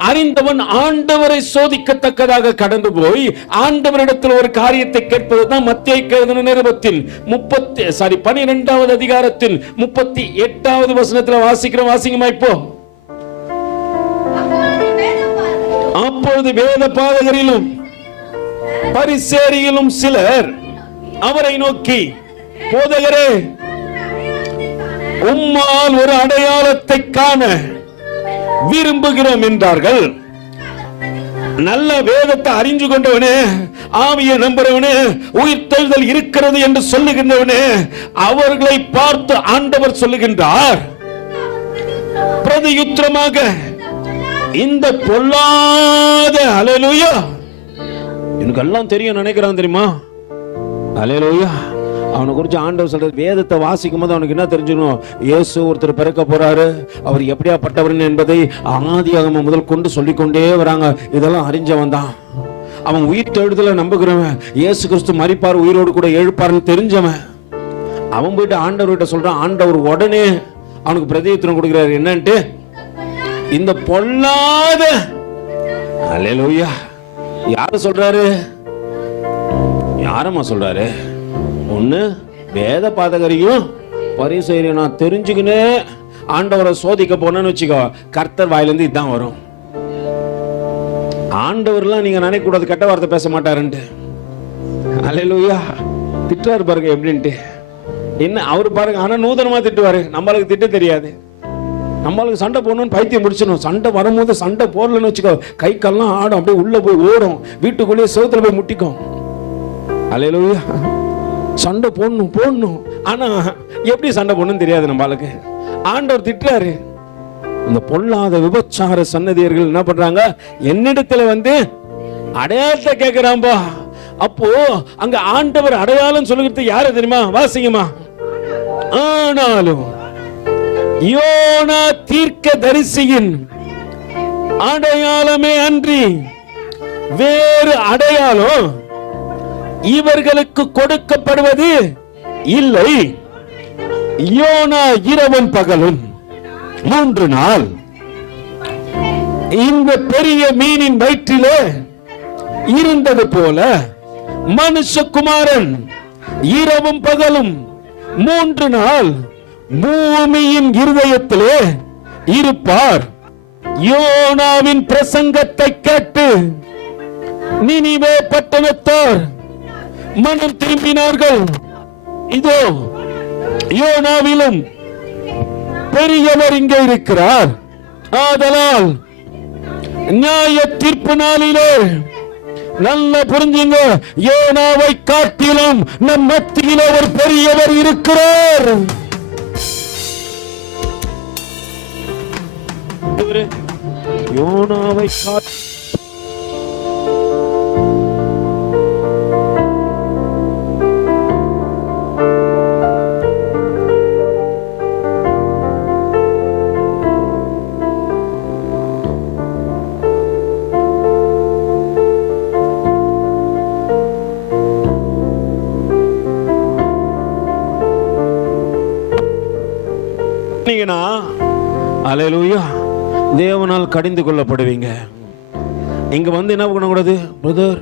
அறிந்தவன் ஆண்டவரை சோதிக்கத்தக்கதாக கடந்து போய் ஆண்டவரிடத்தில் ஒரு காரியத்தை கேட்பதுதான் மத்தேயு நிருபத்தின் 12வது அதிகாரத்தின் 38வது வசனத்தில் வாசிக்கிறோம். வாசிங்கமா இப்போ. அப்பொழுது வேத பாதகரிலும் பரிசேயரிலும் சிலர் அவரை நோக்கி, போதகரே, உம்மால் ஒரு அடையாளத்தை காண விரும்புகிறோம் என்றார்கள். நல்ல வேதத்தை அறிஞ்சு கொண்டவனே, ஆவியை நம்புறவனே, உயிர்த்தெழுதல் இருக்கிறது என்று சொல்லுகின்றவனே, அவர்களை பார்த்து ஆண்டவர் சொல்லுகின்றார், பிரதியுத்தரமாக இந்த பொல்லாத, அல்லேலூயா, எனக்கு எல்லாம் தெரியும் நினைக்கிறான் தெரியுமா? அல்லேலூயா. அவனை குறித்து ஆண்டவர் சொல்ற வேதத்தை வாசிக்கும் போது அவனுக்கு என்ன தெரிஞ்சுக்கணும்? இயேசு ஒருத்தர் பிறக்க போறாரு, அவர் எப்படியாப்பட்டவர் என்பதை ஆதியாகமம் முதல் கொண்டு சொல்லிக்கொண்டே வராங்க. இதெல்லாம் அறிஞ்சவன் தான் அவன். உயிர் தெழுதலை நம்புகிறவன், இயேசு கிறிஸ்து மரிப்பார், உயிரோடு கூட எழுப்பாருன்னு தெரிஞ்சவன். அவன் போயிட்டு ஆண்டவர்கிட்ட சொல்றான். ஆண்டவர் உடனே அவனுக்கு பிரதியுத்தரம் கொடுக்கிறாரு. என்னன்ட்டு? இந்த பொல்லாத, அல்லேலூயா, யாரு சொல்றாரு? யாரம்மா சொல்றாரு? ஒண்ணு வேத பாதகரையும் பரிசேயரையும் நான் தெரிஞ்சுக்கினே ஆண்டவரை சோதிக்க போனேன்னு வச்சுக்கோ, கர்த்தர் வாயிலிருந்து இதுதான் வரும். ஆண்டவர்லாம் நீங்க நினைக்க கூடாது கெட்ட வார்த்தை பேச மாட்டாருன்ட்டு. அல்லேலூயா. திட்டுறாரு பாருங்க எப்படின்ட்டு. என்ன அவரு பாருங்க, ஆனா நூதனமா திட்டுவாரு. நம்மளுக்கு திட்ட தெரியாது. நம்மளுக்கு சண்டை போடணும்னு பைத்தியம் முடிச்சிடணும். சண்டை வரும்போது சண்டை போடலன்னு வச்சுக்கோ, கை கல்லாம் ஆடும், அப்படியே உள்ள போய் ஓடும், வீட்டுக்குள்ளேயே செவுத்துல போய் முட்டிக்கும். அல்லேலூயா. சண்டை போடணும். ஆனா எப்படி சண்டை போடணும்னு தெரியாது நம்மளுக்கு. ஆண்டவர் திட்டுறாரு. இந்த பொல்லாத விபச்சார சன்னதியர்கள் என்ன பண்றாங்க? என்னிடத்துல வந்து அடையாளத்தை கேட்கிறான்பா. அப்போ அங்க ஆண்டவர் அடையாளம் சொல்லுகிறது யாரு தெரியுமா? வாசிங்கம்மா. ஆனாலும் யோனா தீர்க்கதரிசியின் அடையாளமே அன்றி வேறு அடையாளம் இவர்களுக்கு கொடுக்கப்படுவது இல்லை. யோனா இரவும் பகலும் 3 நாள் இந்த பெரிய மீனின் வயிற்றிலே இருந்தது போல மனுஷகுமாரன் இரவும் பகலும் 3 நாள் பூமியின் இருதயத்திலே இருப்பார். யோனாவின் பிரசங்கத்தை கேட்டு நினிவே பட்டணத்தார் மனம் திரும்பினார்கள். இதோ யோனாவிலும் பெரியவர் இங்கே இருக்கிறார். ஆதலால் நியாய தீர்ப்பு நாளிலே நல்ல புரிஞ்சுங்க, யோனாவை காட்டிலும் நம் மத்தியிலே ஒரு பெரியவர் இருக்கிறார். யோனாவை அல்லேலூயா தேவனால் கடிந்து கொள்ளப்படுவீங்க. இங்க வந்து என்ன பண்ணக்கூடாது? பிரதர்,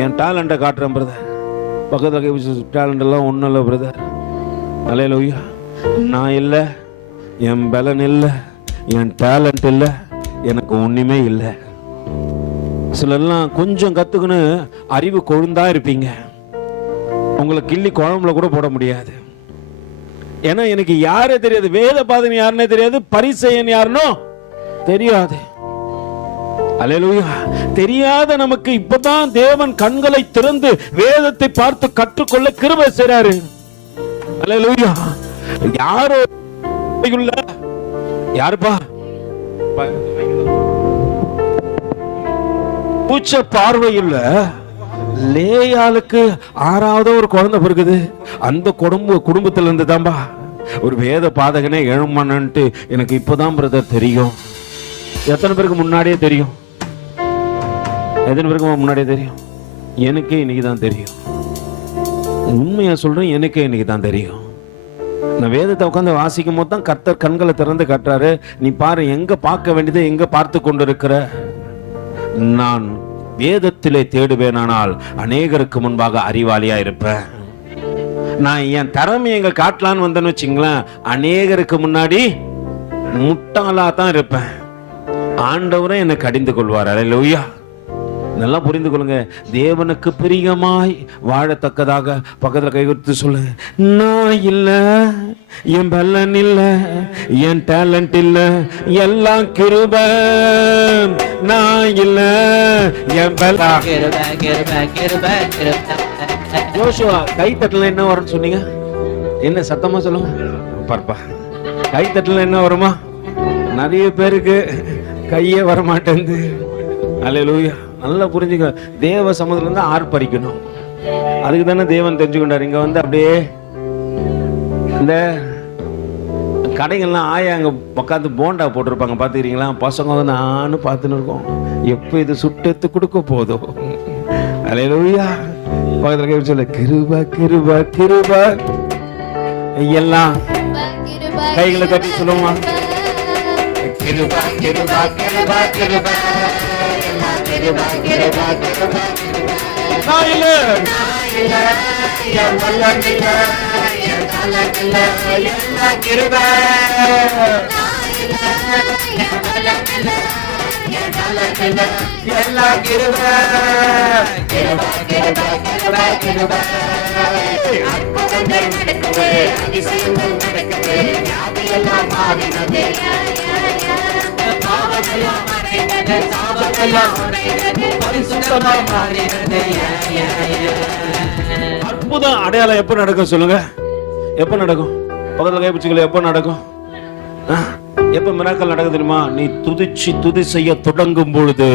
என் டேலண்ட்டை காட்டுறேன் பிரதர். பக்கத்தில் டேலண்ட் எல்லாம் ஒன்றும் இல்லை பிரதர். அல்லேலூயா. நான் இல்லை, என் பலன் இல்லை, என் டேலண்ட் இல்லை, எனக்கு ஒன்றுமே இல்லை. சிலர்லாம் கொஞ்சம் கற்றுக்குன்னு அறிவு கொழுந்தா இருப்பீங்க. உங்களை கிள்ளி குழம்புல கூட போட முடியாது. ஏன்னா எனக்கு யாரே தெரியாது, வேத பாதன் யாருன்னே தெரியாது, பரிசேயன் யாருன்னோ தெரியாது. அல்லேலூயா. தெரியாத நமக்கு இப்பதான் தேவன் கண்களை திறந்து வேதத்தை பார்த்து கற்றுக்கொள்ள கிருபை செய்றாரு. அல்லேலூயா. யாரோ யாருப்பா பூச்ச பார்வையில் லேயாளுக்கு 6வது ஒரு குழந்தை பிறகுது. அந்த குடும்பத்துல இருந்து தான்பா ஒரு வேத பாதகனே எழுமானன்ட்டு எனக்கு இப்பதான் பிரதர் தெரியும். எத்தனை பேருக்கு முன்னாடியே தெரியும்? எத்தனை பேருக்கு முன்னாடியே தெரியும்? எனக்கே இன்னைக்கு தான் தெரியும். உண்மையா சொல்றேன், எனக்கே இன்னைக்கு தான் தெரியும். நான் வேதத்தை உட்காந்து வாசிக்கும் போது தான் கர்த்தர் கண்களை திறந்து காட்டுறாரு. நீ பாரு, எங்க பார்க்க வேண்டியதை எங்க பார்த்து கொண்டிருக்கிற. நான் வேதத்திலே தேடுவேனானால் அநேகருக்கு முன்பாக அறிவாளியா இருப்பேன். நான் என் திறமையை எங்க காட்டலான்னு வந்தேன்னு வச்சுங்களேன், அநேகருக்கு முன்னாடி முட்டாளா தான் இருப்பேன். ஆண்டவரை என்னை கடிந்து கொள்வார். அல்லேலூயா. நல்லா புரிந்து கொள்ளுங்க. தேவனுக்கு பிரியமாய் வாழத்தக்கதாக பக்கத்துல கை கொடுத்து சொல்லு. நான் இல்ல, என் பலன் இல்ல, என் டேலண்ட் இல்ல, எல்லாம் கிருபை. நான் இல்ல, என் பலன். யோசுவா கை தட்டல என்ன வரும்னு சொன்னீங்க? என்ன சத்தமா சொல்லுங்க பார்ப்பா. கை தட்டல என்ன வருமா? நிறைய பேருக்கு கையே வரமாட்டேங்குது. அல்லேலூயா. நல்லா புரிஞ்சுக்க. தேவ சமுதிரத்துல இருந்து ஆர்ப்பரிக்கணும். அதுக்கு தானே தேவன் தெரிஞ்சுக்கொண்டார். இங்க வந்து அப்படியே இந்த கடைகள்லாம் ஆயா அங்க உட்காந்து போண்டா போட்டிருப்பாங்க, பாத்துக்கிறீங்களா? பசங்க வந்து நானும் பார்த்துன்னு இருக்கோம், எப்போ இது சுட்டெத்து கொடுக்க போதும். அல்லேலூயா. பக்கத்துல கை சொல்ல, கிருபா கிருபா கிருபா. எல்லாம் கைகளை தட்டி சொல்லுமா? கிருபா கிருபா கிருபா கிருபா. அற்புதம் அடையாளம் எப்ப நடக்கும் சொல்லுங்க? எப்ப நடக்கும்? பக்கத்துல கை பிடிச்சுக்கல. எப்ப நடக்கும்? எப்ப மிராக்கல் நடக்குது தெரியுமா? நீ துதி செய்ய தொடங்கும் பொழுது.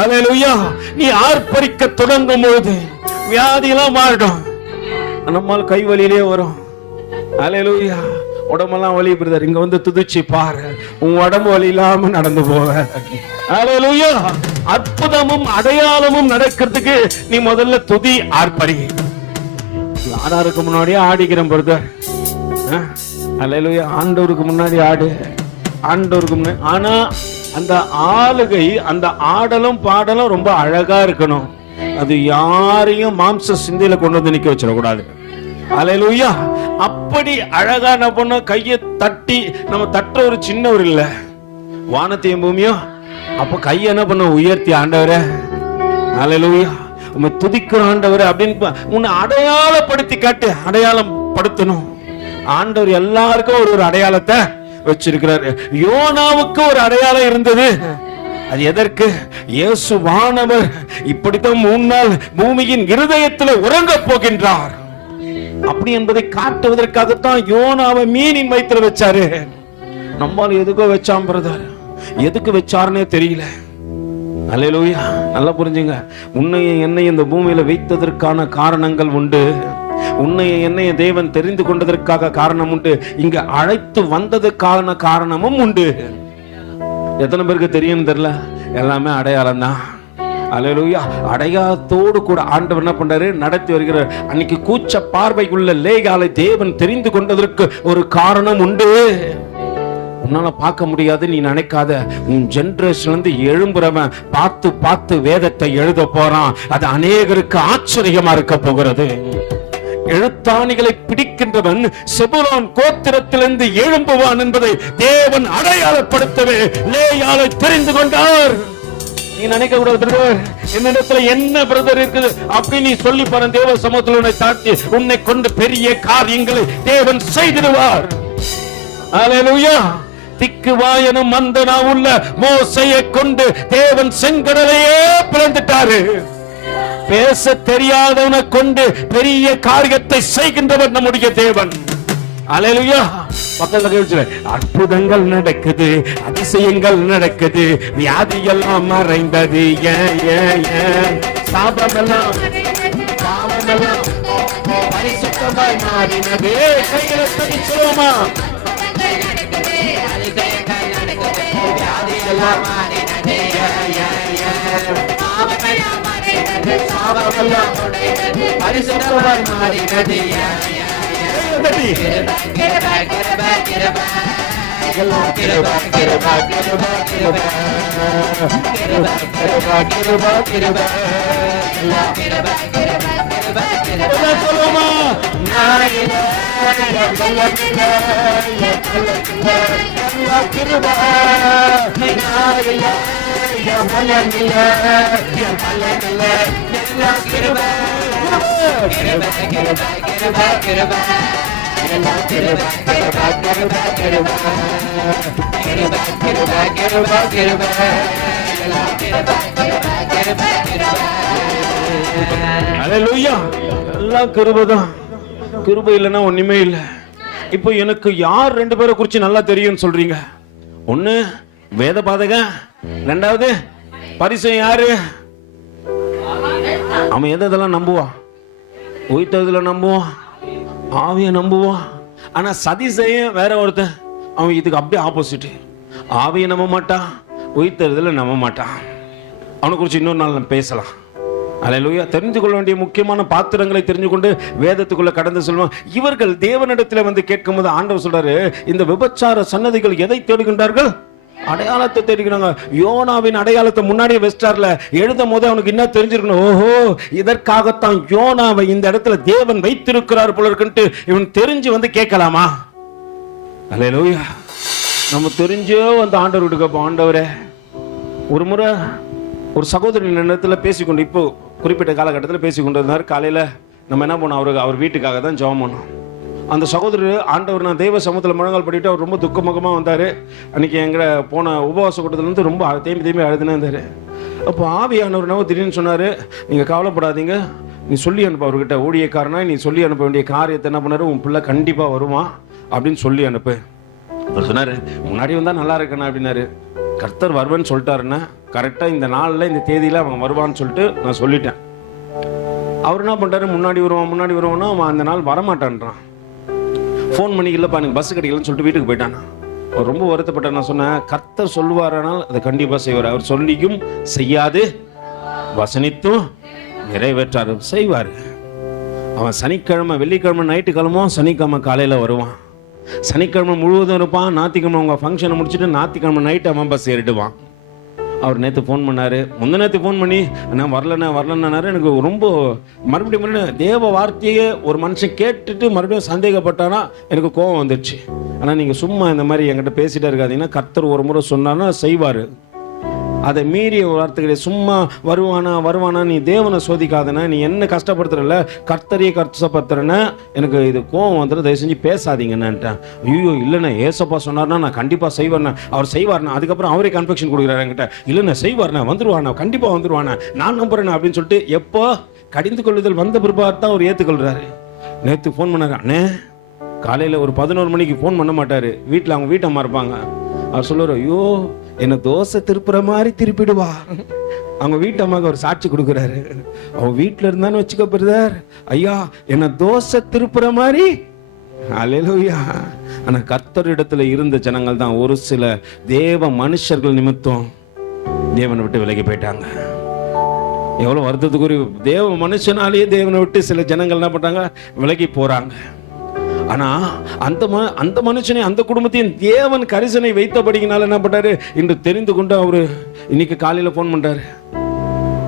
அல்லேலூயா. நீ ஆர்ப்பரிக்க தொடங்கும் பொழுது வியாதி எல்லாம் மாறிடும். நம்மால் கை வலியிலே வரும், அல்லேலூயா. உடம்பெல்லாம் வலி பிரதர், இங்க வந்து துதிச்சு பாரு, உன் உடம்பு வலி இல்லாம நடந்து போவ. அல்லேலூயா. அற்புதமும் அடையாளமும் நடக்கிறதுக்கு நீ முதல்ல துதி ஆர்ப்பரி. ஆனாருக்கு முன்னாடியே ஆடிக்கிறேன் பிரதர். அல்லேலூயா. ஆண்டவருக்கு முன்னாடி ஆடு, ஆண்டவருக்கு முன்னாடி. ஆனா அந்த ஆளுகை, அந்த ஆடலும் பாடலும் ரொம்ப அழகா இருக்கணும். அது யாரையும் மாம்ச சிந்தையில கொண்டு வந்து நிக்க வச்சிடக்கூடாது. அல்லேலூயா. அப்படி அழகான பொண்ணு கையை தட்டி, நம்ம தட்டுற ஒரு சின்னவர் இல்ல, வானத்தையும் பூமியும். அப்ப கையை என்ன பண்ண, உயர்த்தி ஆண்டவரே அல்லேலூயா உம்மை துதிக்கிற ஆண்டவரே அப்படின்னு உன்னை அடையாளப்படுத்தி காட்டு. அடையாளம் படுத்தணும். ஆண்டவர் எல்லாருக்கும் ஒரு அடையாளத்தை வச்சிருக்கிறார். யோனாவுக்கு ஒரு அடையாளம் இருந்தது. அது எதற்கு? இயேசுவானவர் இப்படித்தான் 3 நாள் பூமியின் இருதயத்தில் உறங்க போகின்றார் அப்படி என்பதை காட்டுவதற்காகத்தான் யோனாவை மீனின் வயித்துல வச்சாரு. நம்மால் எதுக்கோ வச்சான் பிரதர், எதுக்கு வச்சாருன்னே தெரியல. அல்லேலூயா. நல்லா புரிஞ்சுங்க. உன்னையும் என்னையும் இந்த பூமியில வைத்ததற்கான காரணங்கள் உண்டு. உன்னையும் என்னையும் தேவன் தெரிந்து கொண்டதற்காக காரணம் உண்டு. இங்க அழைத்து வந்ததுக்கான காரணமும் உண்டு. எத்தனை பேருக்கு தெரியும் தெரியல, எல்லாமே அடையாளம் தான். அல்லேலூயா. அடையாளத்தோடு கூட ஆண்டவர் என்ன பண்றாரு, நடத்தி வருகிறார். அன்னைக்கு கூச்ச பார்வைக்குள்ள லேகாலை தேவன் தெரிந்து கொண்டதற்கு ஒரு காரணம் உண்டு. உன்னால பார்க்க முடியாது நீ நினைக்காத. உன் ஜெனரேஷன்ல இருந்து எழும்புறவன் பார்த்து பார்த்து வேதத்தை எழுத போறான். அது அநேகருக்கு ஆச்சரியமா இருக்க போகிறது. எழுத்தாணிகளை பிடிக்கின்றவன் செபுலோன் கோத்திரத்திலிருந்து எழும்புவான் என்பதை தேவன் அடையாளப்படுத்தவே லேயாளை தெரிந்து கொண்டார். நீ நினைக்க கூடாது, என்னிடத்துல என்ன பிரதர் இருக்குது அப்படி நீ சொல்லி பாரு. தேவ சமூகத்தில் உன்னை தாழ்த்தி உன்னை கொண்டு பெரிய காரியங்களை தேவன் செய்திடுவார். அல்லேலூயா. திக்குவாயனும் மந்தனா உள்ள மோசையை கொண்டு தேவன் செங்கடலையே பிளந்துட்டாரு. பேச தெரியாதவனை கொண்டு பெரிய காரியத்தை செய்கின்றவர் நம்முடைய தேவன். அல்லேலூயா. பக்கத்துல கேட்கல, அற்புதங்கள் நடக்குது, அதிசயங்கள் நடக்குது, வியாதி எல்லாம் மறைந்தது, சாபமெல்லாம் பாவமெல்லாம் பரிசுத்தமாய் மாறினது. கைகளை தட்டி சொல்லுவோமா? பரிசுத்தமாய் மாறினது. அல்லேலூயா. எல்லாம் கிருபைதான். கிருபை இல்லைன்னா ஒண்ணுமே இல்லை. இப்போ எனக்கு யார் 2 பேரை குறிச்சு நல்லா தெரியும் சொல்றீங்க? ஒண்ணு வேத பாதகன், 2வது பரிசேயன். யாரு அவன்? எதெல்லாம் நம்புவான்? உயிர்த்ததுல நம்புவான், ஆவிய நம்புவான். ஆனா சதிசேயன் வேற ஒருத்தன். அவன் இதுக்கு அப்படியே ஆப்போசிட். ஆவிய நம்ப மாட்டான், உயிர்த்ததுல நம்ப மாட்டான். அவனை குறிச்சு இன்னொரு நாள் நம்ம பேசலாம். அல்லேலூயா. தெரிந்து கொள்ள வேண்டிய முக்கியமான பாத்திரங்களை தெரிஞ்சு கொண்டு வேதத்துக்குள்ள கடந்து செல்வோம். இவர்கள் தேவனிடத்துல வந்து கேட்கும் போது ஆண்டவர் சொல்றாரு, இந்த விபச்சார சன்னதிகள் எதை தேடுகின்றார்கள்? அடையாளத்தை தேடுகிறாங்க. யோனாவின் அடையாளத்தை முன்னாடியே வெஸ்டார்ல எழுதும் போது அவனுக்கு என்ன தெரிஞ்சிருக்கணும்? ஓஹோ, இதற்காகத்தான் யோனாவை இந்த இடத்துல தேவன் வைத்திருக்கிறார் போல இருக்குன்ட்டு இவன் தெரிஞ்சு வந்து கேட்கலாமா? அல்லேலூயா. நம்ம தெரிஞ்சோ வந்து ஆண்டவர் விட்டுக்கப்போ, ஆண்டவரே ஒரு முறை ஒரு சகோதரி இடத்துல பேசிக்கொண்டு, இப்போ குறிப்பிட்ட காலகட்டத்தில் பேசிக்கொண்டு இருந்தார். காலையில் நம்ம என்ன பண்ணோம், அவர் வீட்டுக்காக தான் ஜெபம் பண்ணோம். அந்த சகோதரர் ஆண்டவர், நான் தெய்வ சமூகத்தில் முழங்கால் பண்ணிட்டு அவர் ரொம்ப துக்கமுகமாக வந்தார். அன்றைக்கி எங்களை போன உபவாச கூட்டத்துலேருந்து ரொம்ப தேம்பி அழுதுனே இருந்தார். அப்போ ஆவியானவர் நம்ம திடீர்னு சொன்னார், நீங்கள் கவலைப்படாதீங்க, நீ சொல்லி அனுப்ப அவர்கிட்ட, ஊழியக்காரனா நீ சொல்லி அனுப்ப வேண்டிய காரியத்தை என்ன பண்ணார், உன் பிள்ளை கண்டிப்பாக வருவான் அப்படின்னு சொல்லி அனுப்பு. அவர் சொன்னார், முன்னாடி வந்தால் நல்லா இருக்கண்ணா அப்படின்னாரு. கர்த்தர் வருவேன்னு சொல்லிட்டாருன்னா கரெக்டாக இந்த நாளில் இந்த தேதியில் அவன் வருவான்னு சொல்லிட்டு நான் சொல்லிட்டேன். அவர் என்ன பண்ணுறாரு, முன்னாடி வருவான்னா அவன் அந்த நாள் வரமாட்டான்றான். ஃபோன் பண்ணி இல்லைப்பா எனக்கு பஸ் கிடைக்கலன்னு சொல்லிட்டு வீட்டுக்கு போயிட்டானா. அவர் ரொம்ப வருத்தப்பட்ட. நான் சொன்னேன், கர்த்தர் சொல்லுவாரானால் அதை கண்டிப்பாக செய்வார். அவர் சொல்லியும் செய்யாது வசனித்தும் நிறைவேற்றாரு, செய்வார். அவன் சனிக்கிழமை வெள்ளிக்கிழமை நைட்டு கிளம்புவான், சனிக்கிழமை காலையில் வருவான். சனிக்கிழமை முழுவதும் இருப்பான். ஞாயிற்றுக்கிழமை அவங்க ஃபங்க்ஷனை முடிச்சுட்டு ஞாயிற்றுக்கிழமை நைட்டு அவன் பஸ் ஏறிடுவான். அவர் நேற்று ஃபோன் பண்ணார், நேற்று ஃபோன் பண்ணி நான் வரலன்னாரு. எனக்கு ரொம்ப மறுபடியும் தேவ வார்த்தையே ஒரு மனுஷன் கேட்டுட்டு மறுபடியும் சந்தேகப்பட்டானா எனக்கு கோபம் வந்துடுச்சு. ஆனால் நீங்கள் சும்மா இந்த மாதிரி என்கிட்ட பேசிகிட்டே இருக்காதீங்கன்னா, கர்த்தர் ஒரு முறை சொன்னான்னா செய்வார். அதை மீறிய வார்த்தைகளை சும்மா வருவானா நீ தேவனை சோதிக்காதனா, நீ என்ன கஷ்டப்படுத்துறல கர்த்தரையே கஷ்டப்படுத்துறேன்னா எனக்கு இது கோவம் வந்துடும், தயவு செஞ்சு பேசாதீங்கன்னுட்டேன். ஐயோ இல்லைண்ணா, ஏசப்பா சொன்னார்னா நான் கண்டிப்பாக செய்வார்ண்ணா, அவர் செய்வார்ண்ணா. அதுக்கப்புறம் அவரே கன்ஃபெக்ஷன் கொடுக்குறாரு என்கிட்ட, இல்லைண்ணா செய்வார்ண்ணா, வந்துருவாண்ணா, கண்டிப்பாக வந்துருவாண்ணா, நான் நம்புறேண்ணா அப்படின்னு சொல்லிட்டு எப்போ கடிந்து கொள்ளுதல் வந்த பிற்பாடு தான் அவர் ஏற்றுக்கொள்கிறாரு. நேற்று ஃபோன் பண்ணாரு, அண்ணே காலையில் ஒரு 11 மணிக்கு ஃபோன் பண்ண மாட்டார், வீட்டில் அவங்க வீட்டம்மா இருப்பாங்க. அவர் சொல்லுவார், ஐயோ என்ன தோசை திருப்புற மாதிரி திருப்பிடுவா. அவங்க வீட்டம்மாவுக்கு ஒரு சாட்சி கொடுக்குறாரு, அவன் வீட்டில் இருந்தான்னு வச்சுக்க பிரதர், ஐயா என்ன தோசை திருப்புற மாதிரி. அல்லேலூயா. ஆனால் கர்த்தரிடத்துல இருந்த ஜனங்கள் தான் ஒரு சில தேவ மனுஷர்கள் நிமித்தம் தேவனை விட்டு விலகி போயிட்டாங்க. எவ்வளோ வருத்தத்துக்குரிய, தேவ மனுஷனாலேயே தேவனை விட்டு சில ஜனங்கள் என்ன பண்ணுறாங்க, விலகி போகிறாங்க. ஆனா அந்த மனுஷனை அந்த குடும்பத்தையும் தேவன் கரிசனை வைத்தபடினால என்ன பண்றாரு, இன்று தெரிந்து கொண்டு அவரு இன்னைக்கு காலையில போன் பண்றாரு.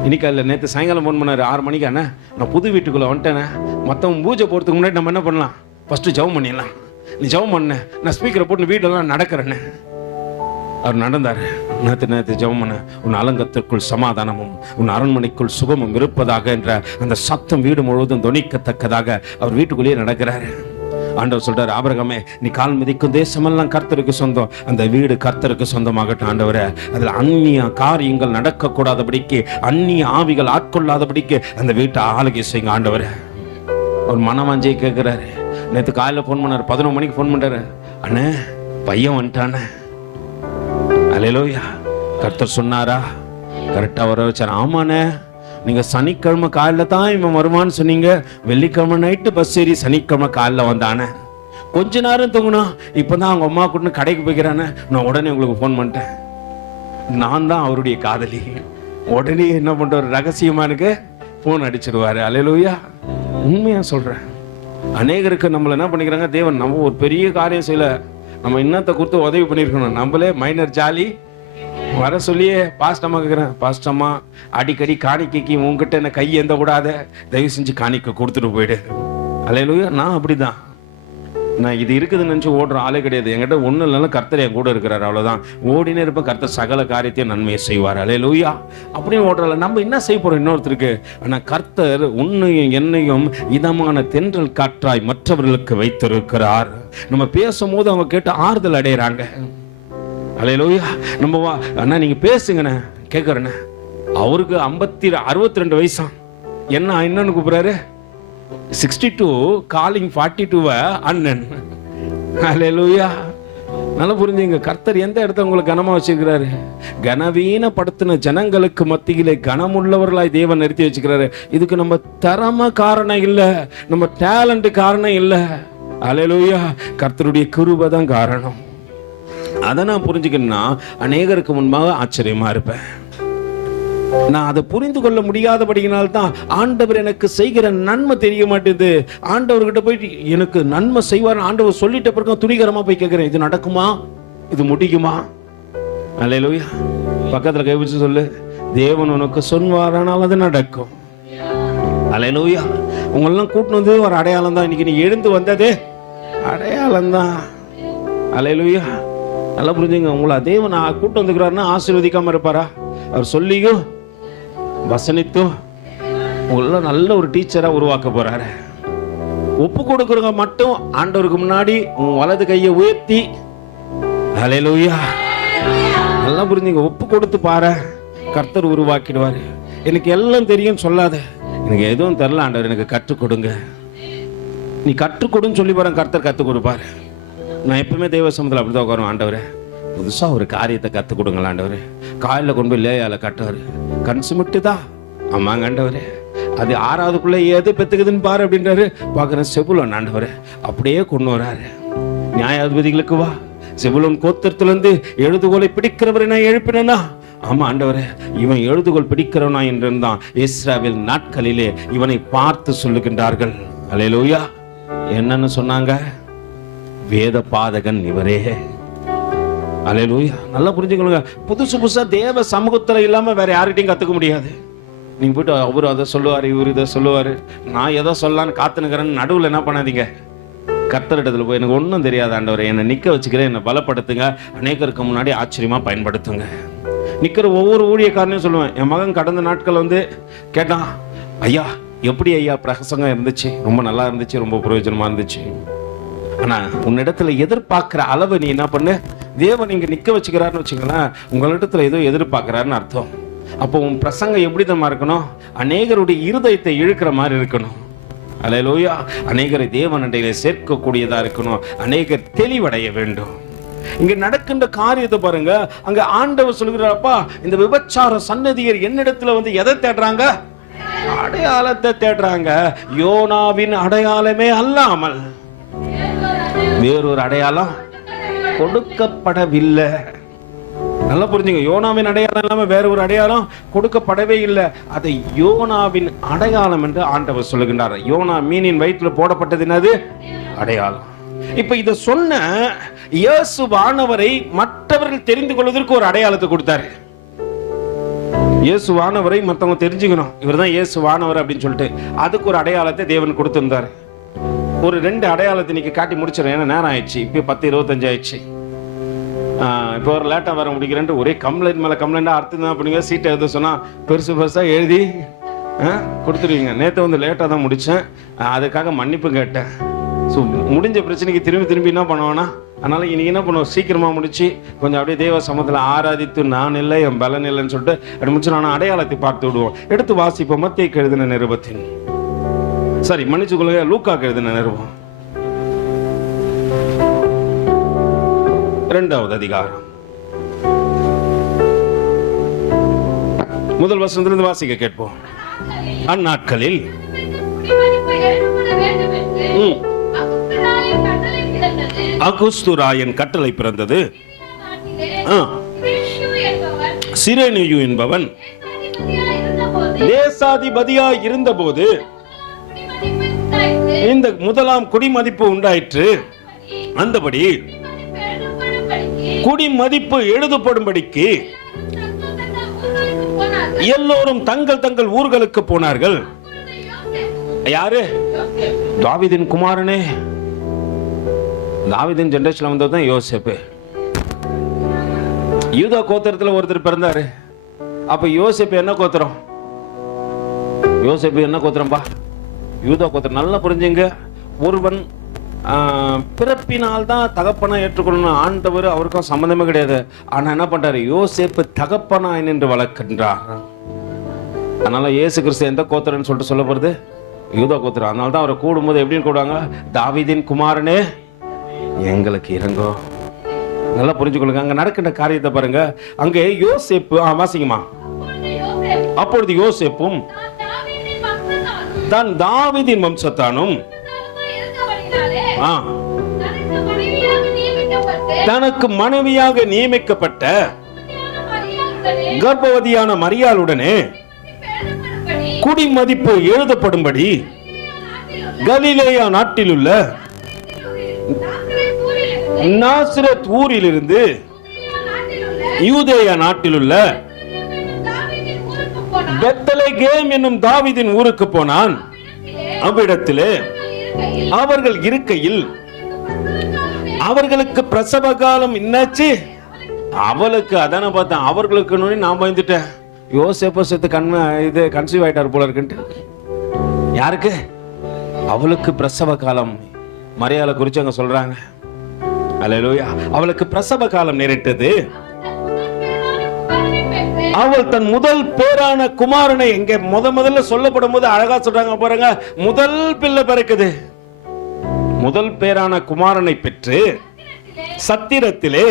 இன்னைக்கு இல்லை, நேற்று சாயங்காலம் போன் பண்ணாரு 6 மணிக்கு. அண்ணா நான் புது வீட்டுக்குள்ள வந்துட்டேனே, மற்றவங்க பூஜை போறதுக்கு முன்னாடி நம்ம என்ன பண்ணலாம், ஃபர்ஸ்ட் ஜெபம் பண்ணிடலாம். நீ ஜெபம் பண்ண, நான் ஸ்பீக்கரை போட்டு வீட்டெல்லாம் நடக்கிறேன்னு. அவர் நடந்தாரு. நேற்று ஜெபம் பண்ண, உன் அலங்கத்திற்குள் சமாதானமும் உன் அரண்மனைக்குள் சுகமும் இருப்பதாக என்ற அந்த சத்தம் வீடு முழுவதும் தொனிக்கத்தக்கதாக அவர் வீட்டுக்குள்ளேயே நடக்கிறாரு. ஆண்டவர் சொல்றாரு, ஆபிரகாமே நீ கால் மிதிக்கும் தேசமெல்லாம் கர்த்தருக்கு சொந்தம், அந்த வீடு கர்த்தருக்கு சொந்தமாகட்டும் ஆண்டவரே. அதில் அந்நிய காரியங்கள் நடக்கக்கூடாதபடிக்கு, அந்நிய ஆவிகள் ஆட்கொள்ளாதபடிக்கு அந்த வீட்டை ஆளுகை செய்யுங்க ஆண்டவரே. ஒரு மனவாஞ்சையை கேட்கிறாரு. நேற்று காலையில் ஃபோன் பண்ணாரு, 11 மணிக்கு ஃபோன் பண்றாரு, அண்ணே பையன் வந்துட்டானே. அல்லேலூயா. கர்த்தர் சொன்னாரா, கரெக்டாக வர வச்சார். ஆமாண்ணே, நீங்கள் சனிக்கிழமை காலையில் தான் இவன் வருவான்னு சொன்னீங்க, வெள்ளிக்கிழமை நைட்டு பஸ் ஏறி சனிக்கிழமை காலையில் வந்தானே, கொஞ்ச நேரம் தூங்கினா இப்போ தான் அவங்க அம்மா கூட்டு கடைக்கு போய்க்கிறானே, நான் உடனே உங்களுக்கு ஃபோன் பண்ணிட்டேன். நான் தான் அவருடைய காதலி. உடனே என்ன பண்ணுற, ரகசியமாக எனக்கு ஃபோன் அடிச்சிடுவார். அல்லேலூயா. உண்மையாக சொல்கிறேன். அநேகருக்கு நம்மளை என்ன பண்ணிக்கிறாங்க, தேவன் நம்ம ஒரு பெரிய காரியம் செய்யலை, நம்ம இன்னத்தை கொடுத்து உதவி பண்ணியிருக்கணும், நம்மளே மைனர் ஜாலி வர சொல்லியே பாஸ்டம்மா கேட்குறேன், பாஸ்டம்மா அடிக்கடி காணிக்கைக்கு உங்ககிட்ட என்ன கை எந்த கூடாத, தயவு செஞ்சு காணிக்க கொடுத்துட்டு போயிடு. அல்லேலூயா. நான் அப்படிதான், நான் இது இருக்குதுன்னு நினச்சி ஓடுற ஆளே கிடையாது. என்கிட்ட ஒன்றும் இல்லைன்னா கர்த்தர் என் கூட இருக்கிறார், அவ்வளோதான். ஓடினே இருப்பேன், கர்த்தர் சகல காரியத்தையும் நன்மையை செய்வார். அல்லேலூயா. அப்படின்னு ஓடுறல நம்ம என்ன செய்ய போகிறோம் இன்னொருத்தருக்கு. ஆனால் கர்த்தர் உன்னையும் என்னையும் இதமான தென்றல் காற்றாய் மற்றவர்களுக்கு வைத்திருக்கிறார். நம்ம பேசும்போது அவங்க கேட்டு ஆறுதல் அடைகிறாங்க. அல்லேலூயா. நம்ம வா அண்ணா நீங்கள் பேசுங்கண்ணே, கேட்குறேண்ணே. அவருக்கு 62 வயசான், என்னன்னு கூப்பிட்றாரு, 62 காலிங் 42 அண்ணன். அல்லேலூயா. நல்லா புரிஞ்சுங்க, கர்த்தர் எந்த இடத்த உங்களுக்கு கனமா வச்சிருக்கிறாரு. கனவீனப்படுத்தின ஜனங்களுக்கு மத்தியிலே கனமுள்ளவர்களாய் தேவன் நிறுத்தி வச்சுக்கிறாரு. இதுக்கு நம்ம திறமை காரணம் இல்லை, நம்ம டேலண்ட் காரணம் இல்லை. அல்லேலூயா. கர்த்தருடைய கிருபை தான் காரணம். அதை நான் புரிஞ்சுக்கணும்னா அநேகருக்கு முன்பாக ஆச்சரியமா இருப்பேன். நான் அதை புரிந்து கொள்ள முடியாதபடியினால்தான் ஆண்டவர் எனக்கு செய்கிற நன்மை தெரிய மாட்டேது. ஆண்டவர்கிட்ட போயிட்டு எனக்கு நன்மை செய்வார் ஆண்டவர் சொல்லிட்ட பிறகு துணிகரமா போய் கேட்கிறேன், இது நடக்குமா, இது முடியுமா? அல்லேலூயா. பக்கத்துல கை வச்சு சொல்லு, தேவன் உனக்கு சொன்னாரானால் அது நடக்கும். அல்லேலூயா. உங்களெல்லாம் கூட்டினு வந்து ஒரு அடையாளம் தான். இன்னைக்கு நீ எழுந்து வந்ததே அடையாளம் தான். அல்லேலூயா. நல்லா புரிஞ்சுங்க. உங்களை தேவன் கூட்டு வந்துக்கிறாருன்னா ஆசீர்வதிக்காம இருப்பாரா? அவர் சொல்லியும் வசனித்தும் உங்களெல்லாம் நல்ல ஒரு டீச்சரா உருவாக்க போறாரு. ஒப்பு கொடுக்குறவங்க மட்டும் ஆண்டவருக்கு முன்னாடி உன் வலது கையை உயர்த்தி அல்லேலூயா. நல்லா புரிஞ்சுங்க. ஒப்பு கொடுத்து பாரு, கர்த்தர் உருவாக்கிடுவாரு. எனக்கு எல்லாம் தெரியும் சொல்லாத, எனக்கு எதுவும் தெரியல ஆண்டவர் எனக்கு கற்றுக் கொடுங்க. நீ கற்றுக் கொடுன்னு சொல்லி பாரு, கர்த்தர் கற்றுக் கொடுப்பாரு. நான் எப்பவுமே தெய்வ சமூகத்தில் அப்படிதான் உட்காரும், ஆண்டவரே புதுசாக ஒரு காரியத்தை கற்றுக் கொடுங்களா ஆண்டவரே. காலையில் கொண்டு போய் லேயால கட்டுவார், கண் சுமிட்டுதா, ஆமாங்க ஆண்டவரே. அது 6வதுக்குள்ள எது பெத்துக்குதுன்னு பாரு அப்படின்றாரு. பார்க்குறேன் செபுலோன் ஆண்டவர் அப்படியே கொண்டு வராரு. நியாயாதிபதிகளுக்கு வா, செபுலோன் கோத்திரத்திலிருந்து எழுதுகோலை பிடிக்கிறவரை நான் எழுப்பினேன்னா, ஆமா ஆண்டவரே இவன் எழுதுகோல் பிடிக்கிறவனா என்றுதான் இஸ்ரவேல் நாட்களிலே இவனை பார்த்து சொல்லுகின்றார்கள். அல்லேலூயா. என்னன்னு சொன்னாங்க? வேத பாதகன் இவரே. அல்லேலூயா. நல்லா புரிஞ்சுக்கணுங்க. புதுசா தேவ சமூகத்துல இல்லாம வேற யார்கிட்டையும் கத்துக்க முடியாது. நீங்க போயிட்டு அவரு அதை சொல்லுவாரு, இவரு இதை சொல்லுவாரு, நான் எதோ சொல்லலான்னு காத்துனுக்கிறேன்னு நடுவில் என்ன பண்ணாதீங்க. கர்த்தரிடத்துல போய் எனக்கு ஒன்றும் தெரியாது ஆண்டவரே, என்னை நிற்க வச்சுக்கிறேன், என்னை பலப்படுத்துங்க, அநேகருக்கு முன்னாடி ஆச்சரியமா பயன்படுத்துங்க. நிற்கிற ஒவ்வொரு ஊழியக்காரனையும் சொல்லுவேன். என் மகன் கடந்த நாட்கள் வந்து கேட்டான், ஐயா எப்படி ஐயா பிரசங்கம் இருந்துச்சு, ரொம்ப நல்லா இருந்துச்சு, ரொம்ப பிரயோஜனமா இருந்துச்சு. ஆனா உன்னிடத்துல எதிர்பார்க்கிற அளவு நீ என்ன பண்ணு, தேவன் இங்க நிக்க வச்சுக்கிறாருன்னு வச்சுக்கலாம், உங்களிடத்துல ஏதோ எதிர்பார்க்கிறாருன்னு அர்த்தம். அப்போ உன் பிரசங்கம் எப்படி தான் இருக்கணும்? அநேகருடைய இருதயத்தை இழுக்கிற மாதிரி இருக்கணும். அல்லேலூயா. அநேகரை தேவனண்டையில சேர்க்கக்கூடியதா இருக்கணும். அநேகர் தெளிவடைய வேண்டும். இங்க நடக்கின்ற காரியத்தை பாருங்க. அங்க ஆண்டவர் சொல்கிறாரப்பா, இந்த விபச்சார சன்னதியர் என்னிடத்துல வந்து எதை தேடுறாங்க? அடையாளத்தை தேடுறாங்க. யோனாவின் அடையாளமே அல்லாமல் வேறொரு அடையாளம் கொடுக்கப்படவில்லை. நல்லா புரிஞ்சுங்க. யோனாவின் அடையாளம் இல்லாம வேற ஒரு அடையாளம் கொடுக்கப்படவே இல்லை. அதை யோனாவின் அடையாளம் என்று ஆண்டவர் சொல்லுகின்றார். யோனா மீனின் வயிற்றுல போடப்பட்டது என்னது? அடையாளம். இப்ப இத சொன்ன இயேசுவானவரை மற்றவர்கள் தெரிந்து கொள்வதற்கு ஒரு அடையாளத்தை கொடுத்தாரு. இயேசுவானவரை மற்றவங்க தெரிஞ்சுக்கணும், இவர் தான் இயேசுவானவர் அப்படின்னு சொல்லிட்டு அதுக்கு ஒரு அடையாளத்தை தேவன் கொடுத்திருந்தாரு. ஒரு 2 அடையாளத்தை இன்னைக்கு காட்டி முடிச்சிடறேன், ஏன்னா நேரம் ஆயிடுச்சு. இப்போ 10:25 ஆயிடுச்சு. இப்போ ஒரு லேட்டாக வர முடிக்கிறேன்ட்டு ஒரே கம்ப்ளைண்ட் மேலே கம்ப்ளைண்டாக அர்த்தம் தான் பண்ணுங்க. சீட்டை எழுத சொன்னால் பெருசாக எழுதி கொடுத்துருவீங்க. நேற்று வந்து லேட்டாக தான் முடித்தேன், அதுக்காக மன்னிப்பு கேட்டேன். ஸோ முடிஞ்ச பிரச்சனைக்கு திரும்பி என்ன பண்ணுவோன்னா, அதனால் இன்னைக்கு என்ன பண்ணுவோம், சீக்கிரமாக முடிச்சு கொஞ்சம் அப்படியே தேவ சமூகத்தில் ஆராதித்து நான் இல்லை என் பலன் இல்லைன்னு சொல்லிட்டு அப்படி முடிச்சு நான் அடையாளத்தை பார்த்து விடுவோம். எடுத்து வாசிப்போம். மத்தேயுக்கு எழுதின நிருபத்தின் மன்னிச்சுக்கொள்ளுங்க, லூக்காக்கு எழுதின நிருபம் 2வது அதிகாரம் 1 வசனத்திலிருந்து வாசிக்க கேட்போம். அந்நாட்களில் அகுஸ்துராயன் கட்டளை பிறந்தது. சிரேனியு என்பவன் தேசாதிபதியாய் இருந்தபோது இந்த முதலாம் குடிமதிப்பு உண்டாயிற்று. அந்தபடி குடிமதிப்பு எழுதப்படும்படிக்கு எல்லோரும் தங்கள் தங்கள் ஊர்களுக்கு போனார்கள். யாரு? தாவீதின் குமாரனே. தாவீதின் ஜெனரேஷன்ல வந்ததுதான் யோசேப்பு. யூதா கோத்திரத்துல ஒருத்தர் பிறந்தாரு. அப்ப யோசேப்பு என்ன கோத்திரம்? யோசேப்பு என்ன கோத்திரம்பா? யூதா கோத்திரம். நல்லா புரிஞ்சுங்க. ஒருவன் பிறப்பினால் தான் தகப்பனா ஏற்றுக்கொள்ளணும். ஆண்டவர் அவருக்கும் சம்பந்தமே கிடையாது. ஆனா என்ன பண்றாரு? யோசேப்பு தகப்பனா என்று வளர்க்கின்றார். அதனால இயேசு கிறிஸ்து எந்த கோத்திரம்னு சொல்லிட்டு சொல்ல போறது? யூதா கோத்திரம். அதனால தான் அவரை கூடும்போது எப்படின்னு கூடுவாங்க? தாவீதின் குமாரனே எங்களுக்கு இறங்கோ. நல்லா புரிஞ்சுக்கொள்ளுங்க. அங்க நடக்கின்ற காரியத்தை பாருங்க. அங்கே யோசேப்பு வாசிக்குமா? அப்பொழுது யோசேப்பும் தான் தாவீதின் வம்சத்தானும் தனக்கு மனைவியாக நியமிக்கப்பட்ட கர்ப்பவதியான மரியாளுடனே குடிமதிப்பு எழுதப்படும்படி கலிலேயா நாட்டிலுள்ள நாசரேத் ஊரிலிருந்து யூதேயா நாட்டிலுள்ள பெத்லகேம் என்னும் தாவீதின் ஊருக்கு போனான். அவ்விடத்திலே அவர்கள் இருக்கையில் அவர்களுக்கு பிரசவ காலம் என்னாச்சு? அவளுக்கு அதான பார்த்தேன். அவர்களுக்கு நான் பயந்துட்டேன். யோசேப்பு கன்சீவ் ஆயிட்டார் போல இருக்குன்ட்டு. யாருக்கு? அவளுக்கு பிரசவ காலம். மரியாதை குறிச்சு அங்க சொல்றாங்க. அல்லேலூயா. அவளுக்கு பிரசவ காலம் நேரிட்டது. அவள் தன் முதல் பேரான குமாரனை எங்க முதல்ல சொல்லப்படும் போது அழகா சொல்றாங்க பாருங்க. முதல் பிள்ளை பிறக்குது. முதல் பேரான குமாரனை பெற்று சத்திரத்திலே,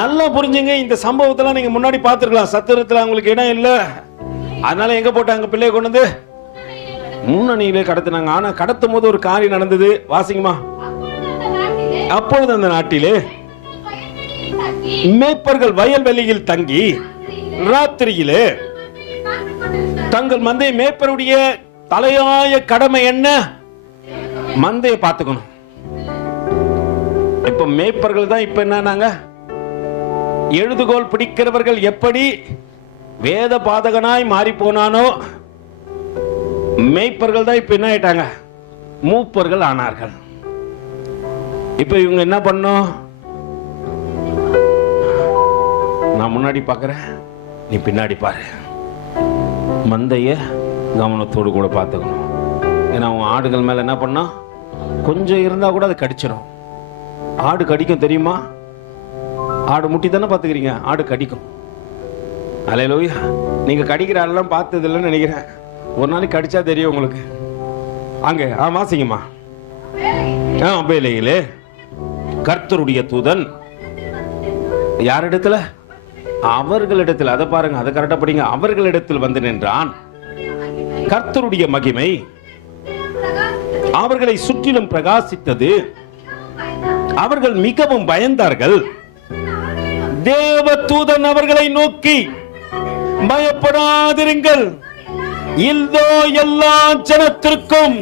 நல்லா புரிஞ்சுங்க. இந்த சம்பவத்தெல்லாம் நீங்க முன்னாடி பார்த்திருக்கலாம். சத்திரத்துல அவங்களுக்கு இடம் இல்ல. அதனால எங்க போட்டாங்க பிள்ளைய கொண்டு வந்து? முன்னணியிலே கடத்தினாங்க. ஆனா கடத்தும் போது ஒரு காரியம் நடந்தது. வாசிங்கம்மா. அப்பொழுது அந்த நாட்டிலே மேய்ப்பர்கள் வயல்வெளியில் தங்கி ராத்திரியிலே தங்கள் மந்தைய மேய்ப்பருடைய தலையாய கடமை என்ன? மந்தையை பார்த்துக்கணும். இப்ப மேய்ப்பர்கள் தான் இப்ப என்னன்னாங்க, எழுதுகோல் பிடிக்கிறவர்கள் எப்படி வேத பாதகனாய் மாறி போனானோ, மேய்ப்பர்கள் தான் இப்ப என்ன ஆயிட்டாங்க, மூப்பர்கள் ஆனார்கள். இப்ப இவங்க என்ன பண்ணும்? நான் முன்னாடி பார்க்கிறேன், நீ பின்னாடி பாரு. மந்தைய கவனத்தோடு கூட பார்த்துக்கணும். ஏன்னா அவன் ஆடுகள் மேல என்ன பண்ணா, கொஞ்சம் இருந்தா கூட அது கடிச்சிடும். ஆடு கடிக்கும் தெரியுமா? ஆடு முட்டி தானே பார்த்துக்கிறீங்க, ஆடு கடிக்கும். அல்லேலூயா. நீங்க கடிக்கிற ஆடெல்லாம் பார்த்தது இல்லைன்னு நினைக்கிறேன். ஒரு நாளைக்கு கடிச்சா தெரியும் உங்களுக்கு. அங்க வாசிங்கம்மா. வேலையிலே கர்த்தருடைய தூதன் யாரிடத்துல? அவர்களிடத்தில். அதை பாருங்க, அதை கரெக்டா படிங்க. அவர்களிடத்தில் வந்து நின்றான். கர்த்தருடைய மகிமை அவர்களை சுற்றிலும் பிரகாசித்தது. அவர்கள் மிகவும் பயந்தார்கள். தேவ தூதன் அவர்களை நோக்கி, பயப்படாதிருங்கள், இதோ எல்லா ஜனத்திற்கும்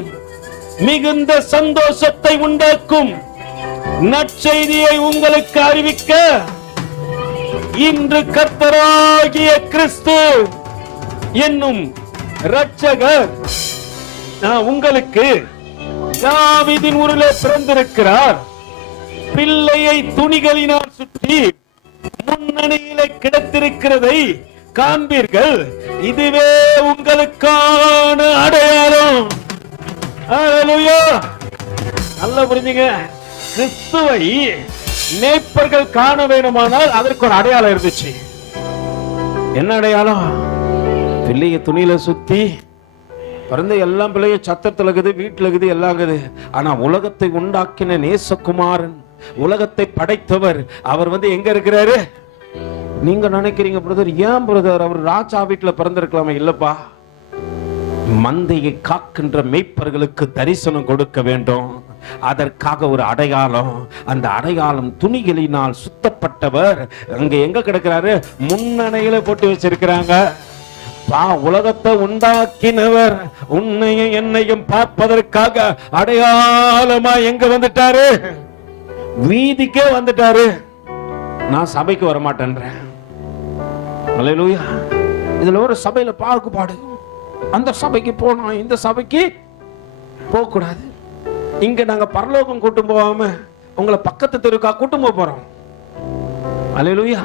மிகுந்த சந்தோஷத்தை உண்டாக்கும் நற்செய்தியை உங்களுக்கு அறிவிக்க இன்று கர்த்தராகிய கிறிஸ்து என்னும் இரட்சகர் உங்களுக்கு தாவீதின் ஊரிலே பிறந்திருக்கிறார். பிள்ளையை துணிகளினால் சுற்றி முன்னணியிலே கிடத்திருக்கிறதை காண்பீர்கள். இதுவே உங்களுக்கான அடையாளம். அல்லேலூயா. நல்லா புரிஞ்சுங்க. கிறிஸ்துவை மேய்ப்பர்கள் காண வேண்டுமானால் அதற்கு ஒரு அடையாளம் இருந்துச்சு. என்ன அடையாளம்? பிள்ளைய துணியில சுத்தி பிறந்த எல்லாம் பிள்ளைய சத்தத்துல இருக்குது, வீட்டுல இருக்குது, எல்லாம் இருக்குது. ஆனா உலகத்தை உண்டாக்கின நேசகுமாரன், உலகத்தை படைத்தவர், அவர் எங்க இருக்கிறாரு? நீங்க நினைக்கிறீங்க பிரதர், ஏன் பிரதர் அவர் ராஜா வீட்டுல பிறந்திருக்கலாமா? இல்லப்பா, மந்தையை காக்கின்ற மேய்ப்பர்களுக்கு தரிசனம் கொடுக்க வேண்டும். அதற்காக ஒரு அடையாளம். அந்த அடையாளம் துணிகளினால் சுத்தப்பட்டவர் அங்க எங்க கிடக்கிறாரு? முன்னணையில போட்டு வச்சிருக்கிறாங்க. உலகத்தை உண்டாக்கினவர் உன்னையும் என்னையும் பார்ப்பதற்காக அடையாளமா எங்க வந்துட்டாரு? வீதிக்கே வந்துட்டாரு. நான் சபைக்கு வர மாட்டேன்றேன். அல்லேலூயா. இதுல ஒரு சபையில பாகுபாடு. அந்த சபைக்கு போனோம், இந்த சபைக்கு போக கூடாது. இங்க நாங்க பரலோகம் கூட்டும் போகாம உங்களை பக்கத்து தெருக்கா கூட்டும் போறோம். அல்லேலூயா.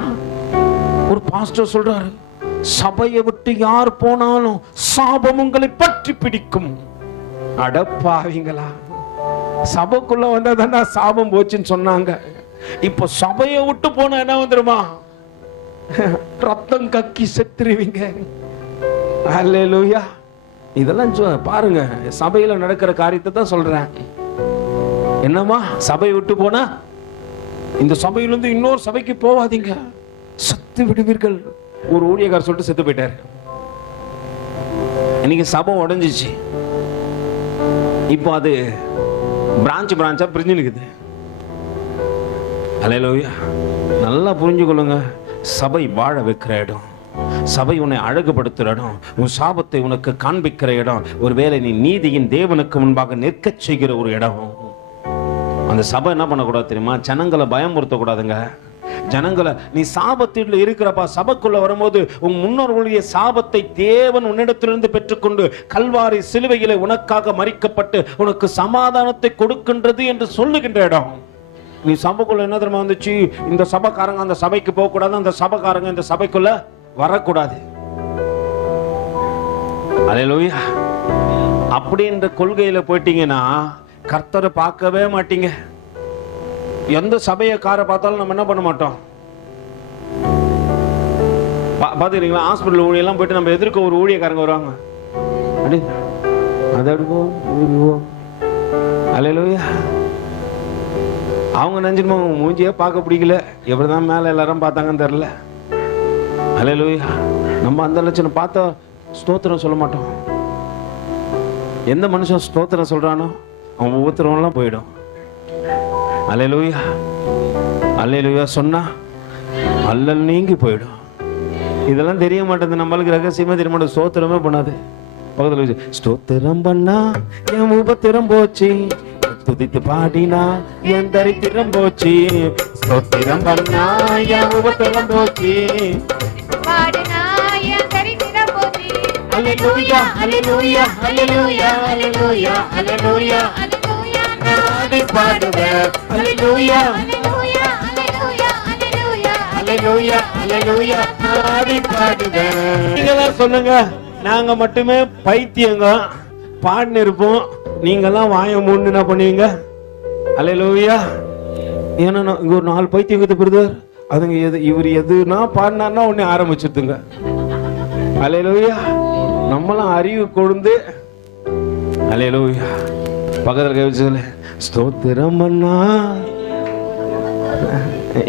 ஒரு பாஸ்டர் சொல்றாரு, சபையை விட்டு யார் போனாலும் சாபம் உங்களை பற்றி பிடிக்கும். அடப்பாவீங்களா, சபைக்குள்ள வந்தா சாபம் போச்சுன்னு சொன்னாங்க. இப்ப சபையை விட்டு போனா என்ன வந்துருமா? ரத்தம் கக்கி செத்துருவீங்க. அல்லேலூயா. இதெல்லாம் பாருங்க, சபையில நடக்கிற காரியத்தை தான் சொல்றேன். என்னமா, சபையை விட்டு போனா இந்த சபையிலிருந்து இன்னொரு சபைக்கு போவாதீங்க, செத்து விடுவீர்கள். ஒரு ஊழியக்காரர் சொல்லிட்டு செத்து போயிட்டாரு. இன்னைக்கு சபை உடைஞ்சிச்சு. இப்போ அது பிரான்ச்சா பிரிஞ்சு நிக்குது. அல்லேலூயா. நல்லா புரிஞ்சுக்கொள்ளுங்க, சபை வாழ வைக்கிற இடம், சபை உன்னை அழகுபடுத்துற இடம், உன் சாபத்தை உனக்கு காண்பிக்கிற இடம், ஒருவேளை நீ நீதியின் தேவனுக்கு முன்பாக நிற்க செய்கிற ஒரு இடம். அந்த சபை என்ன பண்ணக்கூடாது தெரியுமா? ஜனங்களை பயமுறுத்த கூடாதுங்க. ஜனங்களை, நீ சாபத்தில் இருக்கிறப்பா, சபைக்குள்ள வரும்போது உன் முன்னோர்களுடைய சாபத்தை தேவன் உன்னிடத்திலிருந்து பெற்றுக்கொண்டு கல்வாரி சிலுவையிலே உனக்காக மரிக்கப்பட்டு உனக்கு சமாதானத்தை கொடுக்கின்றது என்று சொல்லுகின்ற இடம். நீ சபைக்குள்ள என்ன தெரியுமா வந்துச்சு? இந்த சபைக்காரங்க அந்த சபைக்கு போக கூடாது, அந்த சபைக்காரங்க இந்த சபைக்குள்ள வரக்கூடாது. அல்லேலூயா. அப்படின்ற கொள்கையில போயிட்டீங்கன்னா கர்த்தரை பார்க்கவே மாட்டீங்க. எந்த சபையக்கார பார்த்தாலும் நம்ம என்ன பண்ண மாட்டோம்? பாத்துக்கிறீங்களா? ஹாஸ்பிட்டல் ஊழியெல்லாம் போயிட்டு நம்ம எதிர்க்க ஒரு ஊழியக்காரங்க வருவாங்க, அப்படி அதை எடுப்போம். அல்லேலூயா. அவங்க நினைச்சிருமா மூஞ்சியே பார்க்க பிடிக்கல, எப்படிதான் மேல எல்லாரும் பார்த்தாங்கன்னு தெரியல. அல்லேலூயா. நம்ம அந்த லட்சணம் பார்த்தா ஸ்தோத்திரம் சொல்ல மாட்டோம். எந்த மனுஷன் ஸ்தோத்திரம் சொல்றானோ அவன் உபத்திரம்லாம் போயிடும். அல்லேலூயா அல்லேலூயா சொன்னா அல்லல் நீங்கி போயிடும். இதெல்லாம் தெரிய மாட்டேங்குது நம்மளுக்கு, ரகசியமா தெரிய மாட்டேங்குது. ஸ்தோத்திரமே பண்ணாது. பக்கத்துல வச்சு ஸ்தோத்திரம் பண்ணா என் உபத்திரம் போச்சு, துதித்து பாடினா என் தரித்திரம் போச்சு, ஸ்தோத்திரம் பண்ணா என் உபத்திரம் போச்சு, பாடுனா என் தரித்திரம் போச்சு. அல்லேலூயா அல்லேலூயா அல்லேலூயா அல்லேலூயா அல்லேலூயா அல்லேலூயா நாடி பாடுவேன். அல்லேலூயா அல்லேலூயா அல்லேலூயா அல்லேலூயா அல்லேலூயா அல்லேலூயா நாடி பாடுவேன். நீங்களாம் சொல்லுங்க, நாங்க மட்டுமே பைத்தியங்க பாடினு இருப்போம், நீங்கெல்லாம் வாய மூணு என்ன பண்ணுவீங்க? அல்லேலூயா. ஏன்னா இங்க ஒரு 4 பைத்தியம் பிரதர், அதுங்க இவர் எதுனா பாடினார்னா உடனே ஆரம்பிச்சுட்டுங்க. அல்லேலூயா. நம்மளாம் அறிவு கொண்டு அல்லேலூயா. பக்கத்துல கை வச்சு ஸ்தோத்திரம் அண்ணா.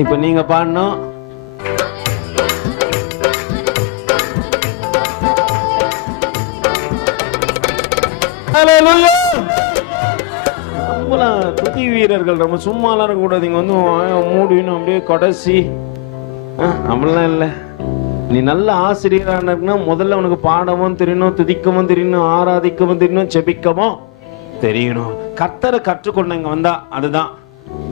இப்ப நீங்க பாடணும். அல்லேலூயா. நம்மளாம் துதி வீரர்கள், நம்ம சும்மாலாம் இருக்கக்கூடாது. இங்க வந்து மூடின்னு அப்படியே கடைசி அப்படிலாம் இல்லை. நீ நல்ல ஆசிரியரானா முதல்ல உனக்கு பாடவும் தெரியணும், துதிக்கவும் தெரியணும், ஆராதிக்கவும் தெரியணும், செபிக்கவும் தெரியணும். கர்த்தரை கற்றுக்கொண்டு இங்க வந்தா அதுதான்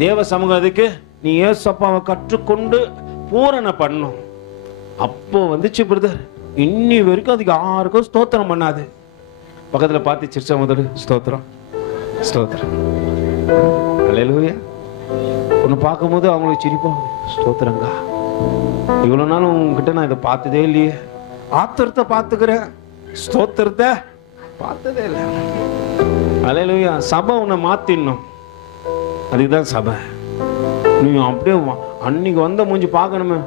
தேவ சமூகம். அதுக்கு நீ ஏசப்பாவை கற்றுக்கொண்டு பூரண பண்ணும். அப்போ வந்துச்சு பிரதர். இன்னி வரைக்கும் அதுக்கு யாருக்கும் ஸ்தோத்திரம் பண்ணாது. பக்கத்துல பார்த்து சிரிச்சா முதல் ஸ்தோத்திரம் ஸ்தோத்திரம் அல்லேலூயா. ஒன்று பார்க்கும்போது அவங்களுக்கு சிரிப்போம், ஸ்தோத்திரங்க. இவ்வளோ நாள் உங்ககிட்ட நான் இதை பார்த்ததே இல்லையே. ஆத்திரத்தை பார்த்துக்கிறேன், ஸ்தோத்திரத்தை பார்த்ததே இல்லை. அல்லேலூயா. சபை உன்னை மாத்திடணும், அதுக்குதான் சபை. நீ அப்படியே அன்னைக்கு வந்த மூஞ்சி பார்க்கணுமே.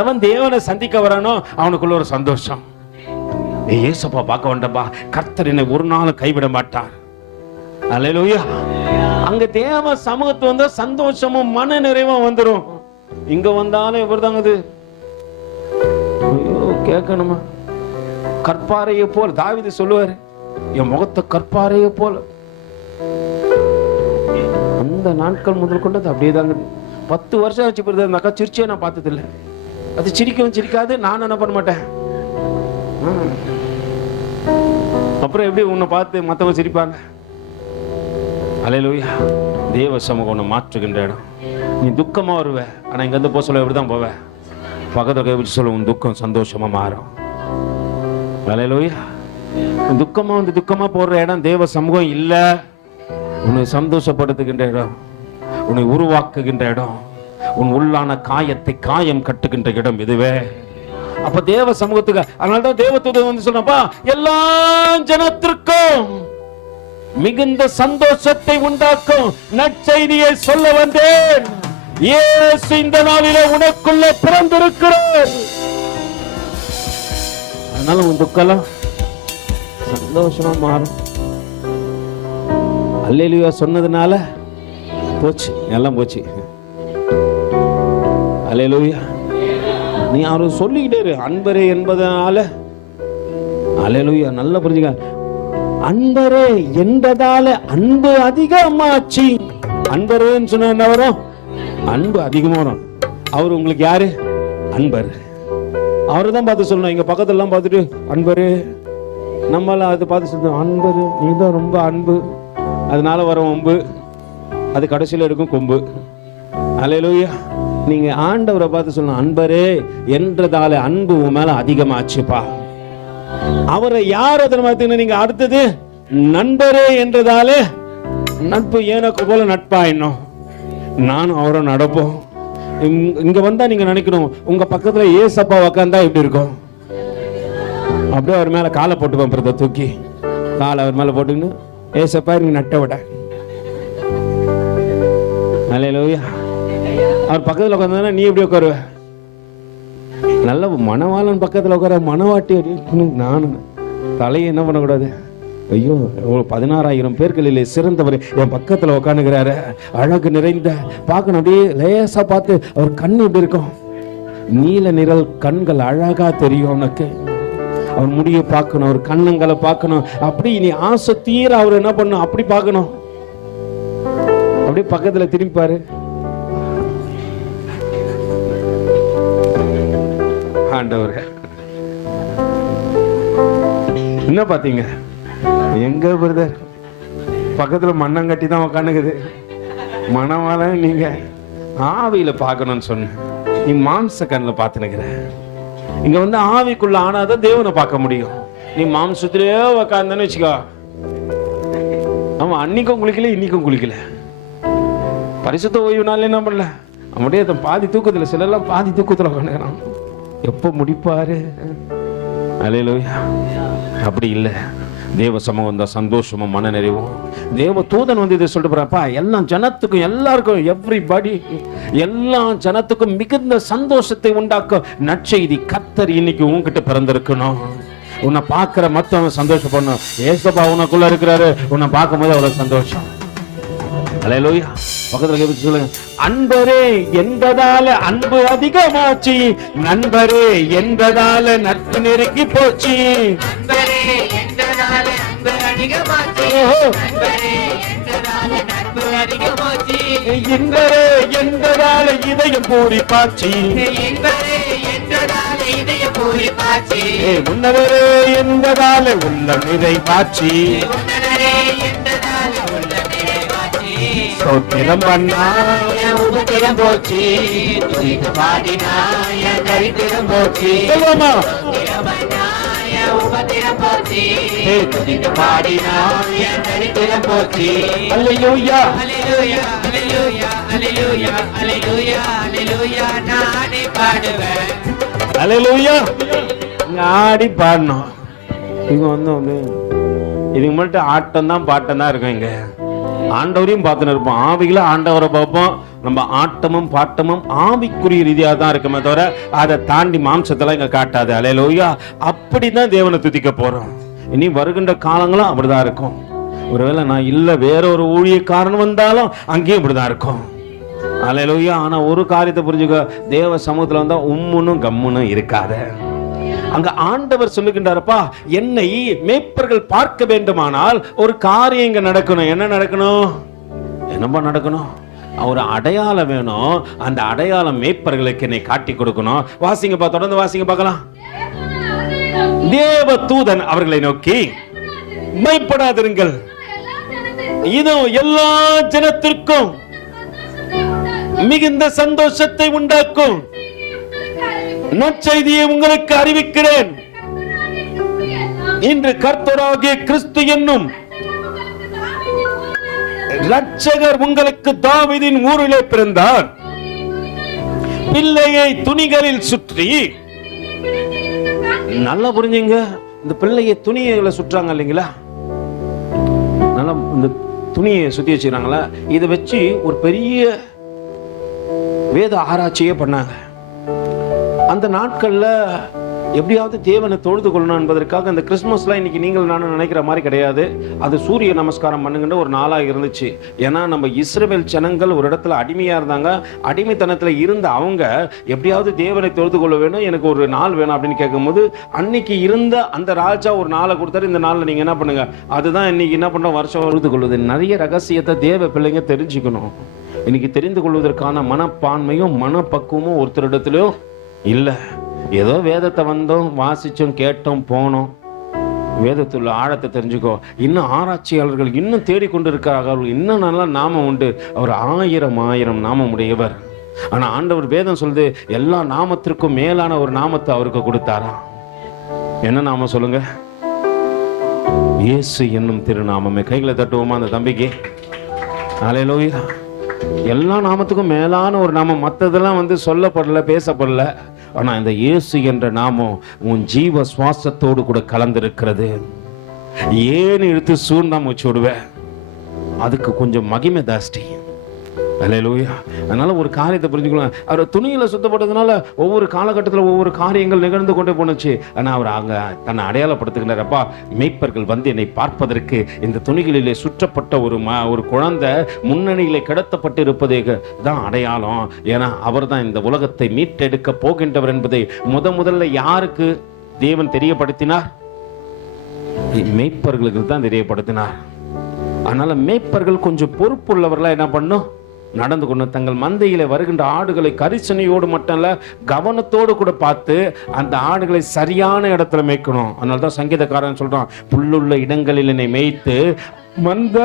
எவன் தேவனை சந்திக்க வரானோ அவனுக்குள்ள ஒரு சந்தோஷம். ஏசப்பா பார்க்க வந்தப்பா, கர்த்தர் என்னை ஒரு நாள் கைவிட மாட்டார். அல்லேலூயா. அங்க தேவ சமூகத்து வந்தா சந்தோஷமும் மன நிறைவும் வந்துடும். இங்க வந்தாலும் இவர்தாங்க கேட்கணுமா? கற்பாறையை போல தாவீது சொல்லுவாரு, என் முகத்தை கற்பாறையை போல. அந்த நாட்கள் முதல் கொண்டது அப்படியே தாங்க. 10 வருஷம் ஆச்சு பிறகு அந்த அக்கா சிரிச்சே நான் பார்த்தது இல்லை. அது சிரிக்கவும் சிரிக்காது, நான் என்ன பண்ண மாட்டேன். அப்புறம் எப்படி உன்னை பார்த்து மற்றவங்க சிரிப்பாங்க? அல்லேலூயா. தேவ சமூகம் உன்னை மாற்றுகின்ற இடம். நீ துக்கமா வருவ, ஆனா இங்க இருந்து போக சொல்ல எப்படிதான் போவ? பக்கத்துல கை வச்சு சொல்ல, உன் துக்கம் சந்தோஷமா மாறும். அல்லேலூயா. துக்கமா வந்து துக்கமா போற இடம் தேவ சமூகம் இல்ல. உன்னை சந்தோஷப்படுத்துகின்ற இடம், உன்னை உருவாக்குகின்ற இடம், உன் உள்ளான காயத்தை காயம் கட்டுகின்ற இடம் இதுவே. அப்ப தேவ சமூகத்துக்கு, அதனாலதான் தேவதூதன் வந்து சொன்னப்பா, எல்லா ஜனத்திற்கும் மிகுந்த சந்தோஷத்தை உண்டாக்கும் நற்செய்தியை சொல்ல வந்தேன். இயேசு இந்த நாளிலே உனக்குள்ள பிறந்திருக்கிறார். அதனால உன் துக்கம் சந்தோஷமா மாறும். அல்லேலூயா சொன்னதுனால போச்சு, எல்லாம் போச்சு. அல்லேலூயா. நீ அவரு சொல்லிக்கிட்டே இரு, அன்பரே என்பதனால. அல்லேலூயா. நல்லா புரிஞ்சுக்க. அன்பரே என்பதால அன்பு அதிகமாச்சு. அன்பரேன்னு சொன்ன என்ன வரும்? அன்பு அதிகமா வரும். அவர் உங்களுக்கு யாரு? அன்பர். அவரை தான் பார்த்து சொல்லணும். இங்க பக்கத்துல எல்லாம் பார்த்துட்டு அன்பரு, நம்மளாம் அதை பார்த்து சொல்லணும், அன்பரு நீ தான் ரொம்ப அன்பு, அதனால வர ஒம்பு, அது கடைசியில் எடுக்கும் கொம்பு. அல்லேலூயா. நீங்க ஆண்டவரை பார்த்து சொல்லணும், அன்பரே என்றதால அன்பு உன் மேல அதிகமாச்சுப்பா. அவரை யார் அதனை நீங்க அடுத்தது நண்பரே என்றதாலே நட்பு எனக்கு போல நட்பாயினும் நானும் அவரை நடப்போம். இங்க வந்தா நீங்க நினைக்கணும், உங்க பக்கத்துல ஏசப்பா உக்காந்தா எப்படி இருக்கும்? அப்படியே அவர் மேல காலை போட்டுப்பேன் பிரதர், தூக்கி காலை அவர் மேல போட்டுன்னு, ஏசப்பா நீங்க நட்ட விட. அல்லேலூயா. அவர் பக்கத்துல உட்காந்தா நீ எப்படி உட்காருவ? நல்ல மணவாளன் பக்கத்துல உட்கார, மணவாட்டி நானும் தலையை என்ன பண்ணக்கூடாது? ஐயோ 16,000 பேர்களிலே சிறந்தவர் என் பக்கத்துல உட்காந்துக்கிறாரு, அழகு நிறைந்த, பார்க்கணும் அப்படியே லேசா பார்த்து அவர் கண்ணு எப்படி இருக்கும்? நீல நிழல் கண்கள் அழகா தெரியும் உனக்கு. அவர் முடிய பார்க்கணும், அவர் கண்ணங்களை பார்க்கணும். அப்படி நீ ஆசை தீர அவர் என்ன பண்ணும், அப்படி பார்க்கணும். அப்படியே பக்கத்துல திரும்பிப்பாரு. ஆண்டவர் என்ன பாத்தீங்க? எங்க பிரதர் பக்கத்துல மண்ணங்கட்டி தான் உக்காந்துக்குது. மனவாள நீங்க ஆவியில பார்க்கணும்னு சொன்ன, நீ மாம்ச கண்ணில் பார்த்துனுக்கிற. இங்க வந்து ஆவிக்குள்ள ஆனாதான் தேவனை பார்க்க முடியும். நீ மாம்சத்திலேயே உக்காந்தன்னு வச்சுக்கோ, அவன் அன்னைக்கும் குளிக்கல இன்னைக்கும் குளிக்கல. பரிசுத்த ஓய்வு நாள் என்ன பண்ணல, அப்படியே பாதி தூக்கத்துல, சிலர்லாம் பாதி தூக்கத்துல உட்காந்துக்கிறான். எப்போ முடிப்பாரு? அல்லேலூயா. அப்படி இல்லை, தேவ சமூகம் தான் சந்தோஷமும் மன நிறைவும். தேவ தூதன் வந்து இதை சொல்லிட்டு போறப்பா, எல்லா ஜனத்துக்கும், எல்லாருக்கும், எவ்ரிபடி, எல்லா ஜனத்துக்கும் மிகுந்த சந்தோஷத்தை உண்டாக்கும் நற்செய்தி கர்த்தர் இன்னைக்கு உன்கிட்ட பிறந்திருக்கணும். உன்னை பார்க்கிற மத்தவங்க சந்தோஷப்படணும். ஏசப்பா உனக்குள்ள இருக்கிறாரு, உன்னை பார்க்கும் போது அவ்வளவு சந்தோஷம். அல்லேலூயா. பக்கத்துல கேட்டு சொல்லுங்க, அன்பரே என்பதால அன்பு அதிகமாச்சு, நண்பரே என்பதால நட்பு நெருங்கி போச்சு. அன்பரே என்பதால அன்பு அதிகமாச்சு, நண்பரே என்பதால நட்பு அதிகமாச்சு. இன்பரே என்பதால இதயம் பூரிப்பாச்சு, இன்பரே என்பதால இதயம் பூரிப்பாச்சு. உன்னவரே என்பதால உள்ள நிறைவாச்சு. உன்னதரே என்பதால உள்ள நிறைவாச்சு. ஸ்தோத்திரம் பண்ணாய உபத்திரம் போச்சு, துதித்து பாடினாய தரித்திரம் போச்சு. சொல்லுமா, ஸ்தோத்திரம் பண்ணாய உபத்திரம் போச்சு, துதித்து பாடினாய தரித்திரம் போச்சு. அல்லேலூயா. அல்லேலூயா, அல்லேலூயா, அல்லேலூயா, அல்லேலூயா, அல்லேலூயா, நானே பாடுவேன். அல்லேலூயா. இங்க ஆடி பாடணும். இங்க வந்து இதுக்கு மட்டும் ஆட்டம் தான் பாட்டம் தான் இருக்கும். இங்க ஆண்டவரையும் பார்த்துன்னு இருப்போம், ஆவிகளை ஆண்டவரை பார்ப்போம். நம்ம ஆட்டமும் பாட்டமும் ஆவிக்குரிய ரீதியாக தான் இருக்குமே தவிர அதை தாண்டி மாம்சத்தெல்லாம் இங்க காட்டாது. அல்லேலூயா. அப்படிதான் தேவனை துதிக்க போறோம். இனி வருகின்ற காலங்களும் அப்படிதான் இருக்கும். ஒருவேளை நான் இல்ல வேற ஒரு ஊழியக்காரன் வந்தாலும் அங்கேயும் இப்படிதான் இருக்கும். அல்லேலூயா. ஆனா ஒரு காரியத்தை புரிஞ்சுக்க, தேவ சமூகத்துல வந்தா உம்முனும் கம்முனும் இருக்காத. அங்க ஆண்டவர் சொல்லுகின்றாரப்பா, என்னை மேய்ப்பர்கள் பார்க்க வேண்டுமானால் ஒரு காரியம் இங்க நடக்கணும். என்ன நடக்கணும்? என்னப்பா நடக்கணும்? ஒரு அடையாளம் வேணும். அந்த அடையாளம் மேய்ப்பர்களுக்கு என்னை காட்டி கொடுக்கணும். வாசிங்கப்பா, தொடர்ந்து வாசிங்க பார்க்கலாம். தேவ தூதன் அவர்களை நோக்கி, பயப்படாதிருங்கள், இதோ எல்லா ஜனத்திற்கும் மிகுந்த சந்தோஷத்தை உண்டாக்கும் நற்செய்தியை உங்களுக்கு அறிவிக்கிறேன். இன்று கர்த்தராகிய கிறிஸ்து என்னும் இரட்சகர் உங்களுக்கு தாவீதின் ஊரிலே பிறந்தார். பிள்ளையை துணிகளில் சுற்றி, நல்லா புரிஞ்சுங்க, இந்த பிள்ளையை துணிகளை சுற்றாங்க இல்லைங்களா, நல்லா இந்த துணியை சுத்தி வச்சுக்கிறாங்களா, இதை வச்சு ஒரு பெரிய வேத ஆராய்ச்சியே பண்ணாங்க. அந்த நாட்கள்ல எப்படியாவது தேவனை தொழுது கொள்ளணும் என்பதற்காக அந்த கிறிஸ்துமஸ்லாம் இன்னைக்கு நீங்கள் நானும் நினைக்கிற மாதிரி கிடையாது. அது சூரிய நமஸ்காரம் பண்ணுங்கிற ஒரு நாளாக இருந்துச்சு. ஏன்னா நம்ம இஸ்ரவேல் ஜனங்கள் ஒரு இடத்துல அடிமையா இருந்தாங்க. அடிமைத்தனத்துல இருந்த அவங்க எப்படியாவது தேவனை தொழுது கொள்ள வேணும், எனக்கு ஒரு நாள் வேணும் அப்படின்னு கேட்கும்போது அன்னைக்கு இருந்த அந்த ராஜா ஒரு நாளை கொடுத்தாரு. இந்த நாளில் நீங்க என்ன பண்ணுங்க, அதுதான் இன்னைக்கு என்ன பண்றோம், வருஷம் தொழுது கொள்வது. நிறைய ரகசியத்தை தேவ பிள்ளைங்க தெரிஞ்சுக்கணும். இன்னைக்கு தெரிந்து கொள்வதற்கான மனப்பான்மையும் மனப்பக்குவமும் ஒருத்தரிடத்திலும் இல்லை. ஏதோ வேதத்தை வந்தோம், வாசிச்சோம், கேட்டோம், போனோம். வேதத்துள்ள ஆழத்தை தெரிஞ்சுக்கோ. இன்னும் ஆராய்ச்சியாளர்கள் இன்னும் தேடிக்கொண்டு இருக்கிறார்கள். இன்னும் நல்லா நாமம் உண்டு. அவர் 1000 நாமம் உடையவர். ஆனா ஆண்டவர் வேதம் சொல்லுது, எல்லா நாமத்திற்கும் மேலான ஒரு நாமத்தை அவருக்கு கொடுத்தாரா. என்ன நாமம் சொல்லுங்க? இயேசு என்னும் திருநாமமே. கைகளை தட்டுவோமா அந்த தம்பிக்கு? அல்லேலூயா. எல்லா நாமத்துக்கும் மேலான ஒரு நாமம். மற்றதெல்லாம் வந்து சொல்லப்படல, பேசப்படல. ஆனா இந்த இயேசு என்ற நாமம் உன் ஜீவ சுவாசத்தோடு கூட கலந்திருக்கிறது. ஏன்னு எடுத்து சூழ்ந்தா மூச்சு விடுவேன், அதுக்கு கொஞ்சம் மகிமை தாஸ்தி. அல்லேலூயா. அதனால ஒரு காரியத்தை புரிஞ்சுக்கலாம். அவர் துணியில சுத்தப்பட்டதுனால ஒவ்வொரு காலகட்டத்தில் ஒவ்வொரு காரியங்கள் நிகழ்ந்து கொண்டே போனுச்சு. ஆனா அவர் அங்க தன்னை அடையாளப்படுத்துகின்றாரப்பா, மேய்ப்பர்கள் வந்து என்னை பார்ப்பதற்கு இந்த துணிகளிலே சுற்றப்பட்ட ஒரு குழந்தை முன்னணியிலே கிடத்தப்பட்டு இருப்பதே தான் அடையாளம். ஏன்னா அவர் தான் இந்த உலகத்தை மீட்டெடுக்க போகின்றவர் என்பதை முதல்ல யாருக்கு தேவன் தெரியப்படுத்தினார்? மேய்ப்பர்களுக்கு தான் தெரியப்படுத்தினார். அதனால மேய்ப்பர்கள் கொஞ்சம் பொறுப்புள்ளவர்களா என்ன பண்ணும், நடந்து கொண்டு தங்கள் மந்தையில வருகின்ற ஆடுகளை கரிசனையோடு மட்டும் இல்ல, கவனத்தோடு கூட பார்த்து அந்த ஆடுகளை சரியான இடத்துல மேய்க்கணும். அதனாலதான் சங்கீதக்காரன் சொல்றான், புல்லுள்ள இடங்களில் என்னை மேய்த்து மந்த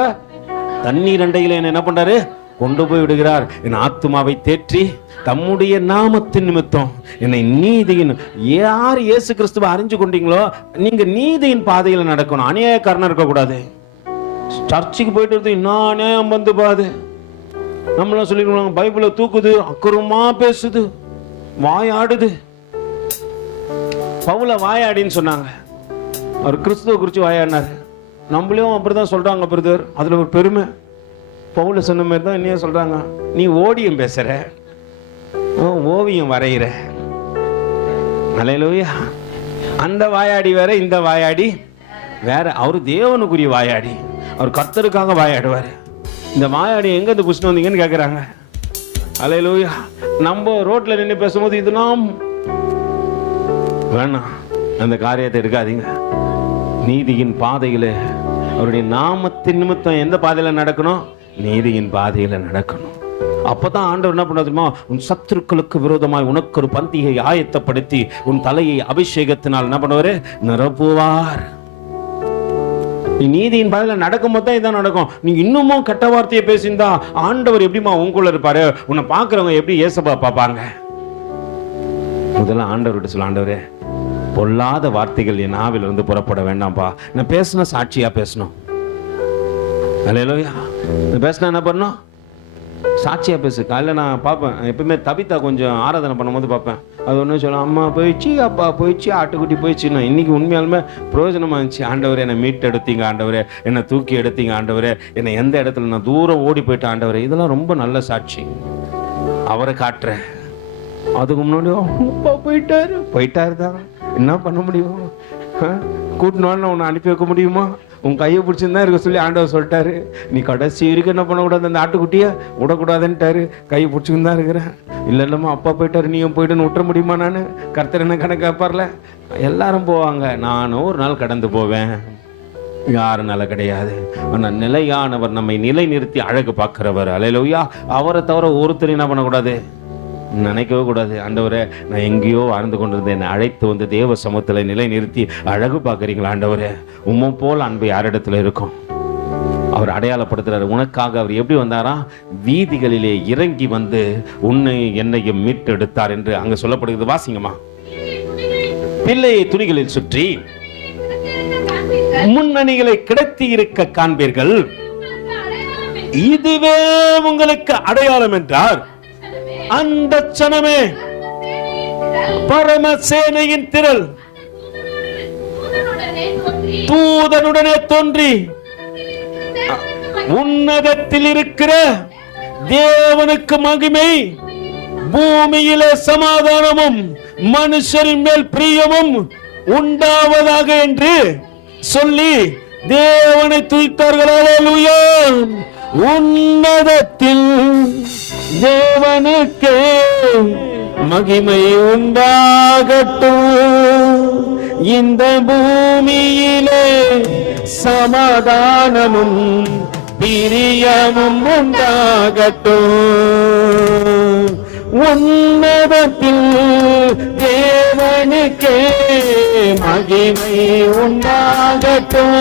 தண்ணீர் அண்டையில என்ன பண்றாரு, கொண்டு போய் விடுகிறார். என் ஆத்துமாவை தேற்றி தம்முடைய நாமத்தின் நிமித்தம் என்னை நீதியின், யார் இயேசு கிறிஸ்துவை அறிஞ்சு கொண்டீங்களோ நீங்க நீதியின் பாதையில நடக்கணும். அநியாயக்காரனா இருக்க கூடாது. சர்ச்சுக்கு போயிட்டு இன்னும் அநியாயம் வந்து பாது, நம்மளாம் சொல்லிடுவாங்க பைபிளை தூக்குது, அக்கறமா பேசுது, வாயாடுது. பவுல வாயாடின்னு சொன்னாங்க, அவர் கிறிஸ்துவ குறித்து வாயாடினார். நம்மளையும் அப்படிதான் சொல்றாங்க பிரதர், அதுல ஒரு பெருமை. பவுல சொன்ன மாதிரி தான் என்ன சொல்றாங்க, நீ ஓடியம் பேசுற, ஓவியம் வரைகிற. அல்லேலூயா. அந்த வாயாடி வேற, இந்த வாயாடி வேற. அவரு தேவனுக்குரிய வாயாடி, அவர் கர்த்தருக்காக வாயாடுவார். இந்த வாயாடி எங்க இருந்து புடிச்சிட்டு வந்தீங்கன்னு கேட்குறாங்க. அல்லேலூயா. நம்ம ரோட்ல நின்று பேசும்போது இதெல்லாம் வேணாம், அந்த காரியத்தை எடுக்காதீங்க. நீதியின் பாதையில, அவருடைய நாமத்தின் நிமித்தம் எந்த பாதையில நடக்கணும், நீதியின் பாதையில நடக்கணும். அப்பதான் ஆண்டவர் என்ன பண்ண தெரியுமா, உன் சத்துருக்களுக்கு விரோதமாய் உனக்கு ஒரு பந்தியை ஆயத்தப்படுத்தி உன் தலையை அபிஷேகத்தினால் என்ன பண்ணுவாரு, நிரப்புவார். நீ நீதியின் பாதையில நடக்கும் போது தான் இதான் நடக்கும். நீ இன்னமும் கெட்ட வார்த்தையை பேசியிருந்தா ஆண்டவர் எப்படிமா உங்களுக்குள்ள இருப்பாரு, உன்னை பாக்குறவங்க எப்படி ஏசப்பா பார்ப்பாங்க? முதல்ல ஆண்டவர்கிட்ட சொல்ல, ஆண்டவரே பொல்லாத வார்த்தைகள் என் நாவில் இருந்து புறப்பட வேண்டாம்ப்பா. நான் பேசினா சாட்சியா பேசணும். அல்லேலூயா. நான் பேசினா என்ன பண்ணணும், சாட்சியா பேசு. காலையில் நான் பார்ப்பேன், எப்பவுமே தபித்தா கொஞ்சம் ஆராதனை பண்ணும்போது பார்ப்பேன். அது ஒன்றும் சொல்ல, அம்மா போயிடுச்சு, அப்பா போயிடுச்சு, ஆட்டுக்குட்டி போயிடுச்சு. நான் இன்னைக்கு உண்மையாலுமே பிரயோஜனமா இருந்துச்சு. ஆண்டவரே என்னை மீட்டு எடுத்தீங்க, ஆண்டவரே என்னை தூக்கி எடுத்தீங்க, ஆண்டவரே என்னை எந்த இடத்துல நான் தூரம் ஓடி போயிட்டேன், ஆண்டவரே. இதெல்லாம் ரொம்ப நல்ல சாட்சி. அவரை காட்டுறேன். அதுக்கு முன்னாடி அப்பா போயிட்டாரு தான், என்ன பண்ண முடியும்? கூட்டினாலும் உன்னை அனுப்பி வைக்க முடியுமா? உன் கையை பிடிச்சிருந்தா இருக்க சொல்லி ஆண்டவர் சொல்லிட்டாரு. நீ கடைசி வரைக்கும் என்ன பண்ணக்கூடாது, அந்த ஆட்டுக்குட்டியை விடக்கூடாதுன்ட்டாரு. கையை பிடிச்சின்னு தான் இருக்கிறேன். இல்லைல்லம்மா அப்பா போயிட்டாரு, நீயும் போயிட்டுன்னு விட்டுற முடியுமா? நான் கர்த்தர் என்ன கணக்கு கேட்பார்ல. எல்லாரும் போவாங்க, நானும் ஒரு நாள் கடந்து போவேன். யாரும் நல்ல கிடையாது. ஆனால் நிலையானவர், நம்மை நிலை நிறுத்தி அழகு பார்க்கிறவர். அல்லேலூயா. அவரை தவிர ஒருத்தர் என்ன பண்ணக்கூடாது, நினைக்கவே கூடாது. ஆண்டவரே நான் எங்கேயோ வாழ்ந்து கொண்டிருந்தேன், என்னை அழைத்து வந்து தேவ சமூகத்தில் நிலை நிறுத்தி அழகு பார்க்குறீங்களா ஆண்டவரே? உம்மை போல் அன்பு யாரிடத்துல இருக்கும்? அவர் அடையாளப்படுத்துறாரு. உனக்காக அவர் எப்படி வந்தாரா, வீதிகளிலே இறங்கி வந்து உன்னை என்னையும் மீட்டு எடுத்தார் என்று அங்க சொல்லப்படுகிறது. வாசிங்கம்மா. பிள்ளையை துணிகளில் சுற்றி முன்னணிகளை கிடத்தி இருக்க காண்பீர்கள், இதுவே உங்களுக்கு அடையாளம் என்றார். அந்த சனமே பரமசேனையின் திரள் தூதனுடனே தோன்றி உன்னதத்தில் இருக்கிற தேவனுக்கு மகிமை, பூமியிலே சமாதானமும் மனுஷரின் மேல் பிரியமும் உண்டாவதாக என்று சொல்லி தேவனை துதித்தார்கள். அல்லேலூயா. உன்னதத்தில் தேவனுக்கே மகிமை உண்டாகட்டும், இந்த பூமியிலே சமாதானமும் பிரியமும் உண்டாகட்டும். உன்னதத்தில் தேவனுக்கே மகிமை உண்டாகட்டும்,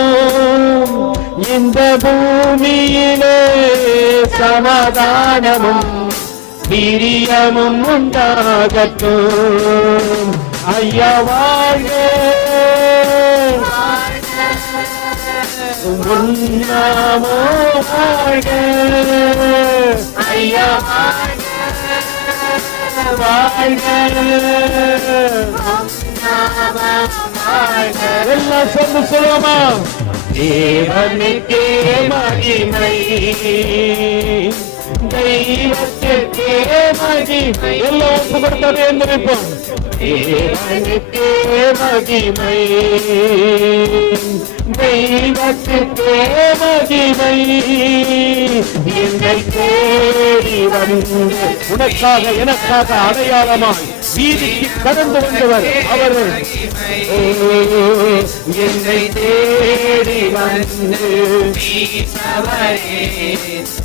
இந்த பூமியிலே சமாதானமும் பிரியமும் உண்டாகட்டும். ஐயா வாழ்க, உன்னாமோ வாழ்க, ஐயா வாழ்க, எல்லாம் சேர்ந்து சொல்லுவோமா? தேவனுக்கே மகிமை, தெய்வத்திற்கே மகிமை. எல்லாம் ஒப்பு கொடுத்ததே எந்திரிப்போம். தேவனுக்கே மகிமை, தெய்வத்திற்கே மகிமை. என்னை தேடி வந்து உனக்காக எனக்காக அடையாளமாய் வீதிக்கு கடந்து வந்தவர் அவர். என்னை தேடி வந்து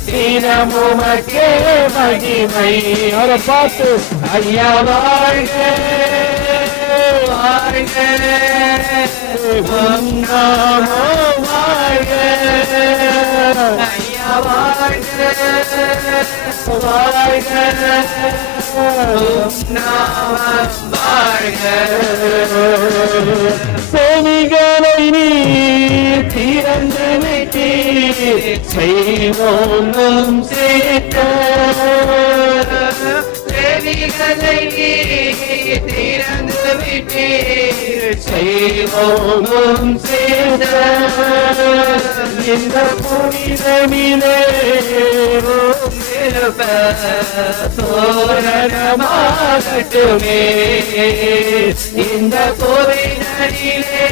தினமுமக்கே மகிமை. அவரை பார்த்து ஐயா வாழ்க வாழ்க நாமோ வாழ்க ஐயா வாழ்க வாழ்க நாமம் வாழ்க. செவிகளை நீ திறந்து விட்டீர் செய்வோம் நம் சேர்த்த. செவிகளை நீ திறந்து விட்டீர் செய்வோம் நம் சேர்த்த. இந்த புனிதனிலே தோரணமாகட்டுமே. இந்த புனிதனிலே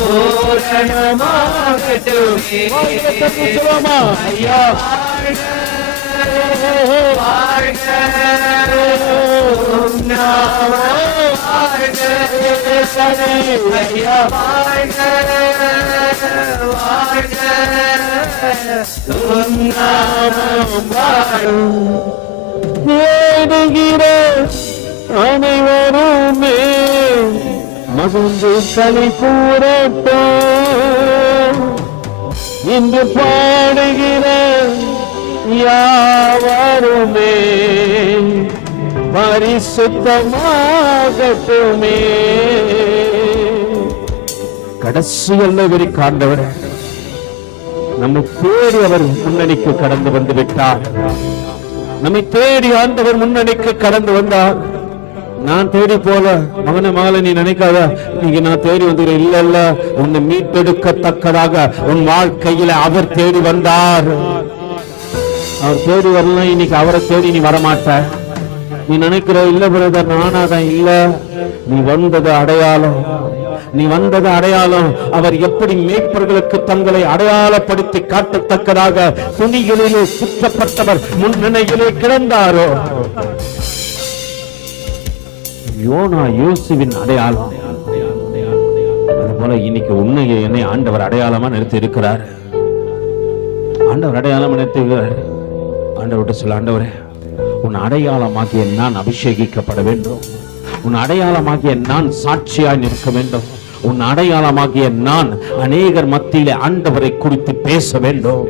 தோரணமாகட்டுமே. ஐயா வாழ்க வாழ்க ஐயா வாழ்க வாழ்க தேடுகிற அனைவருமே மகிழ்ந்து களி கூறட்டும். இன்று பாடுகிற யாவருமே பரிசுத்தமாகட்டுமே. கடைசியல்ல வெறிக்கு ஆண்டவர் நம்மை தேடி அவர் முன்னணிக்கு கடந்து வந்து விட்டார். நம்மை தேடி ஆண்டவர் முன்னணிக்கு கடந்து வந்தார். நான் தேடி போல மகன மகளை நீ நினைக்காத, நீங்க நான் தேடி வந்துக்கிறேன். இல்ல இல்ல, உன்னை மீட்டெடுக்கத்தக்கதாக உன் வாழ்க்கையில அவர் தேடி வந்தார். அவர் தேடி வரலாம். இன்னைக்கு அவரை தேடி நீ வரமாட்ட. நீ நினைக்கிற இல்ல பிரதர் நானாதான். இல்ல, நீ வந்தது அடையாளம். நீ வந்தது அடையாளம். அவர் எப்படி மேய்ப்பர்களுக்கு தங்களை அடையாளப்படுத்தி காட்டத்தக்கதாக துணிகளிலே சுற்றப்பட்டவர் முன்னணியிலே கிடந்தாரோ, யோனா யோசுவின் அடையாளம். அதுபோல இன்னைக்கு உன்னைய என்னை ஆண்டவர் அடையாளமா நிறுத்தி இருக்கிறார். ஆண்டவர் அடையாளமா நிறுத்துகிறார். ஆண்டவர்கிட்ட சொல்ல, ஆண்டவரே உன் அடையாளமாகிய நான் அபிஷேகிக்கப்பட வேண்டும். உன் அடையாளமாகிய நான் சாட்சியாய் நிற்க வேண்டும். உன் அடையாளமாகிய நான் அநேகர் மத்தியிலே ஆண்டவரை குறித்து பேச வேண்டும்.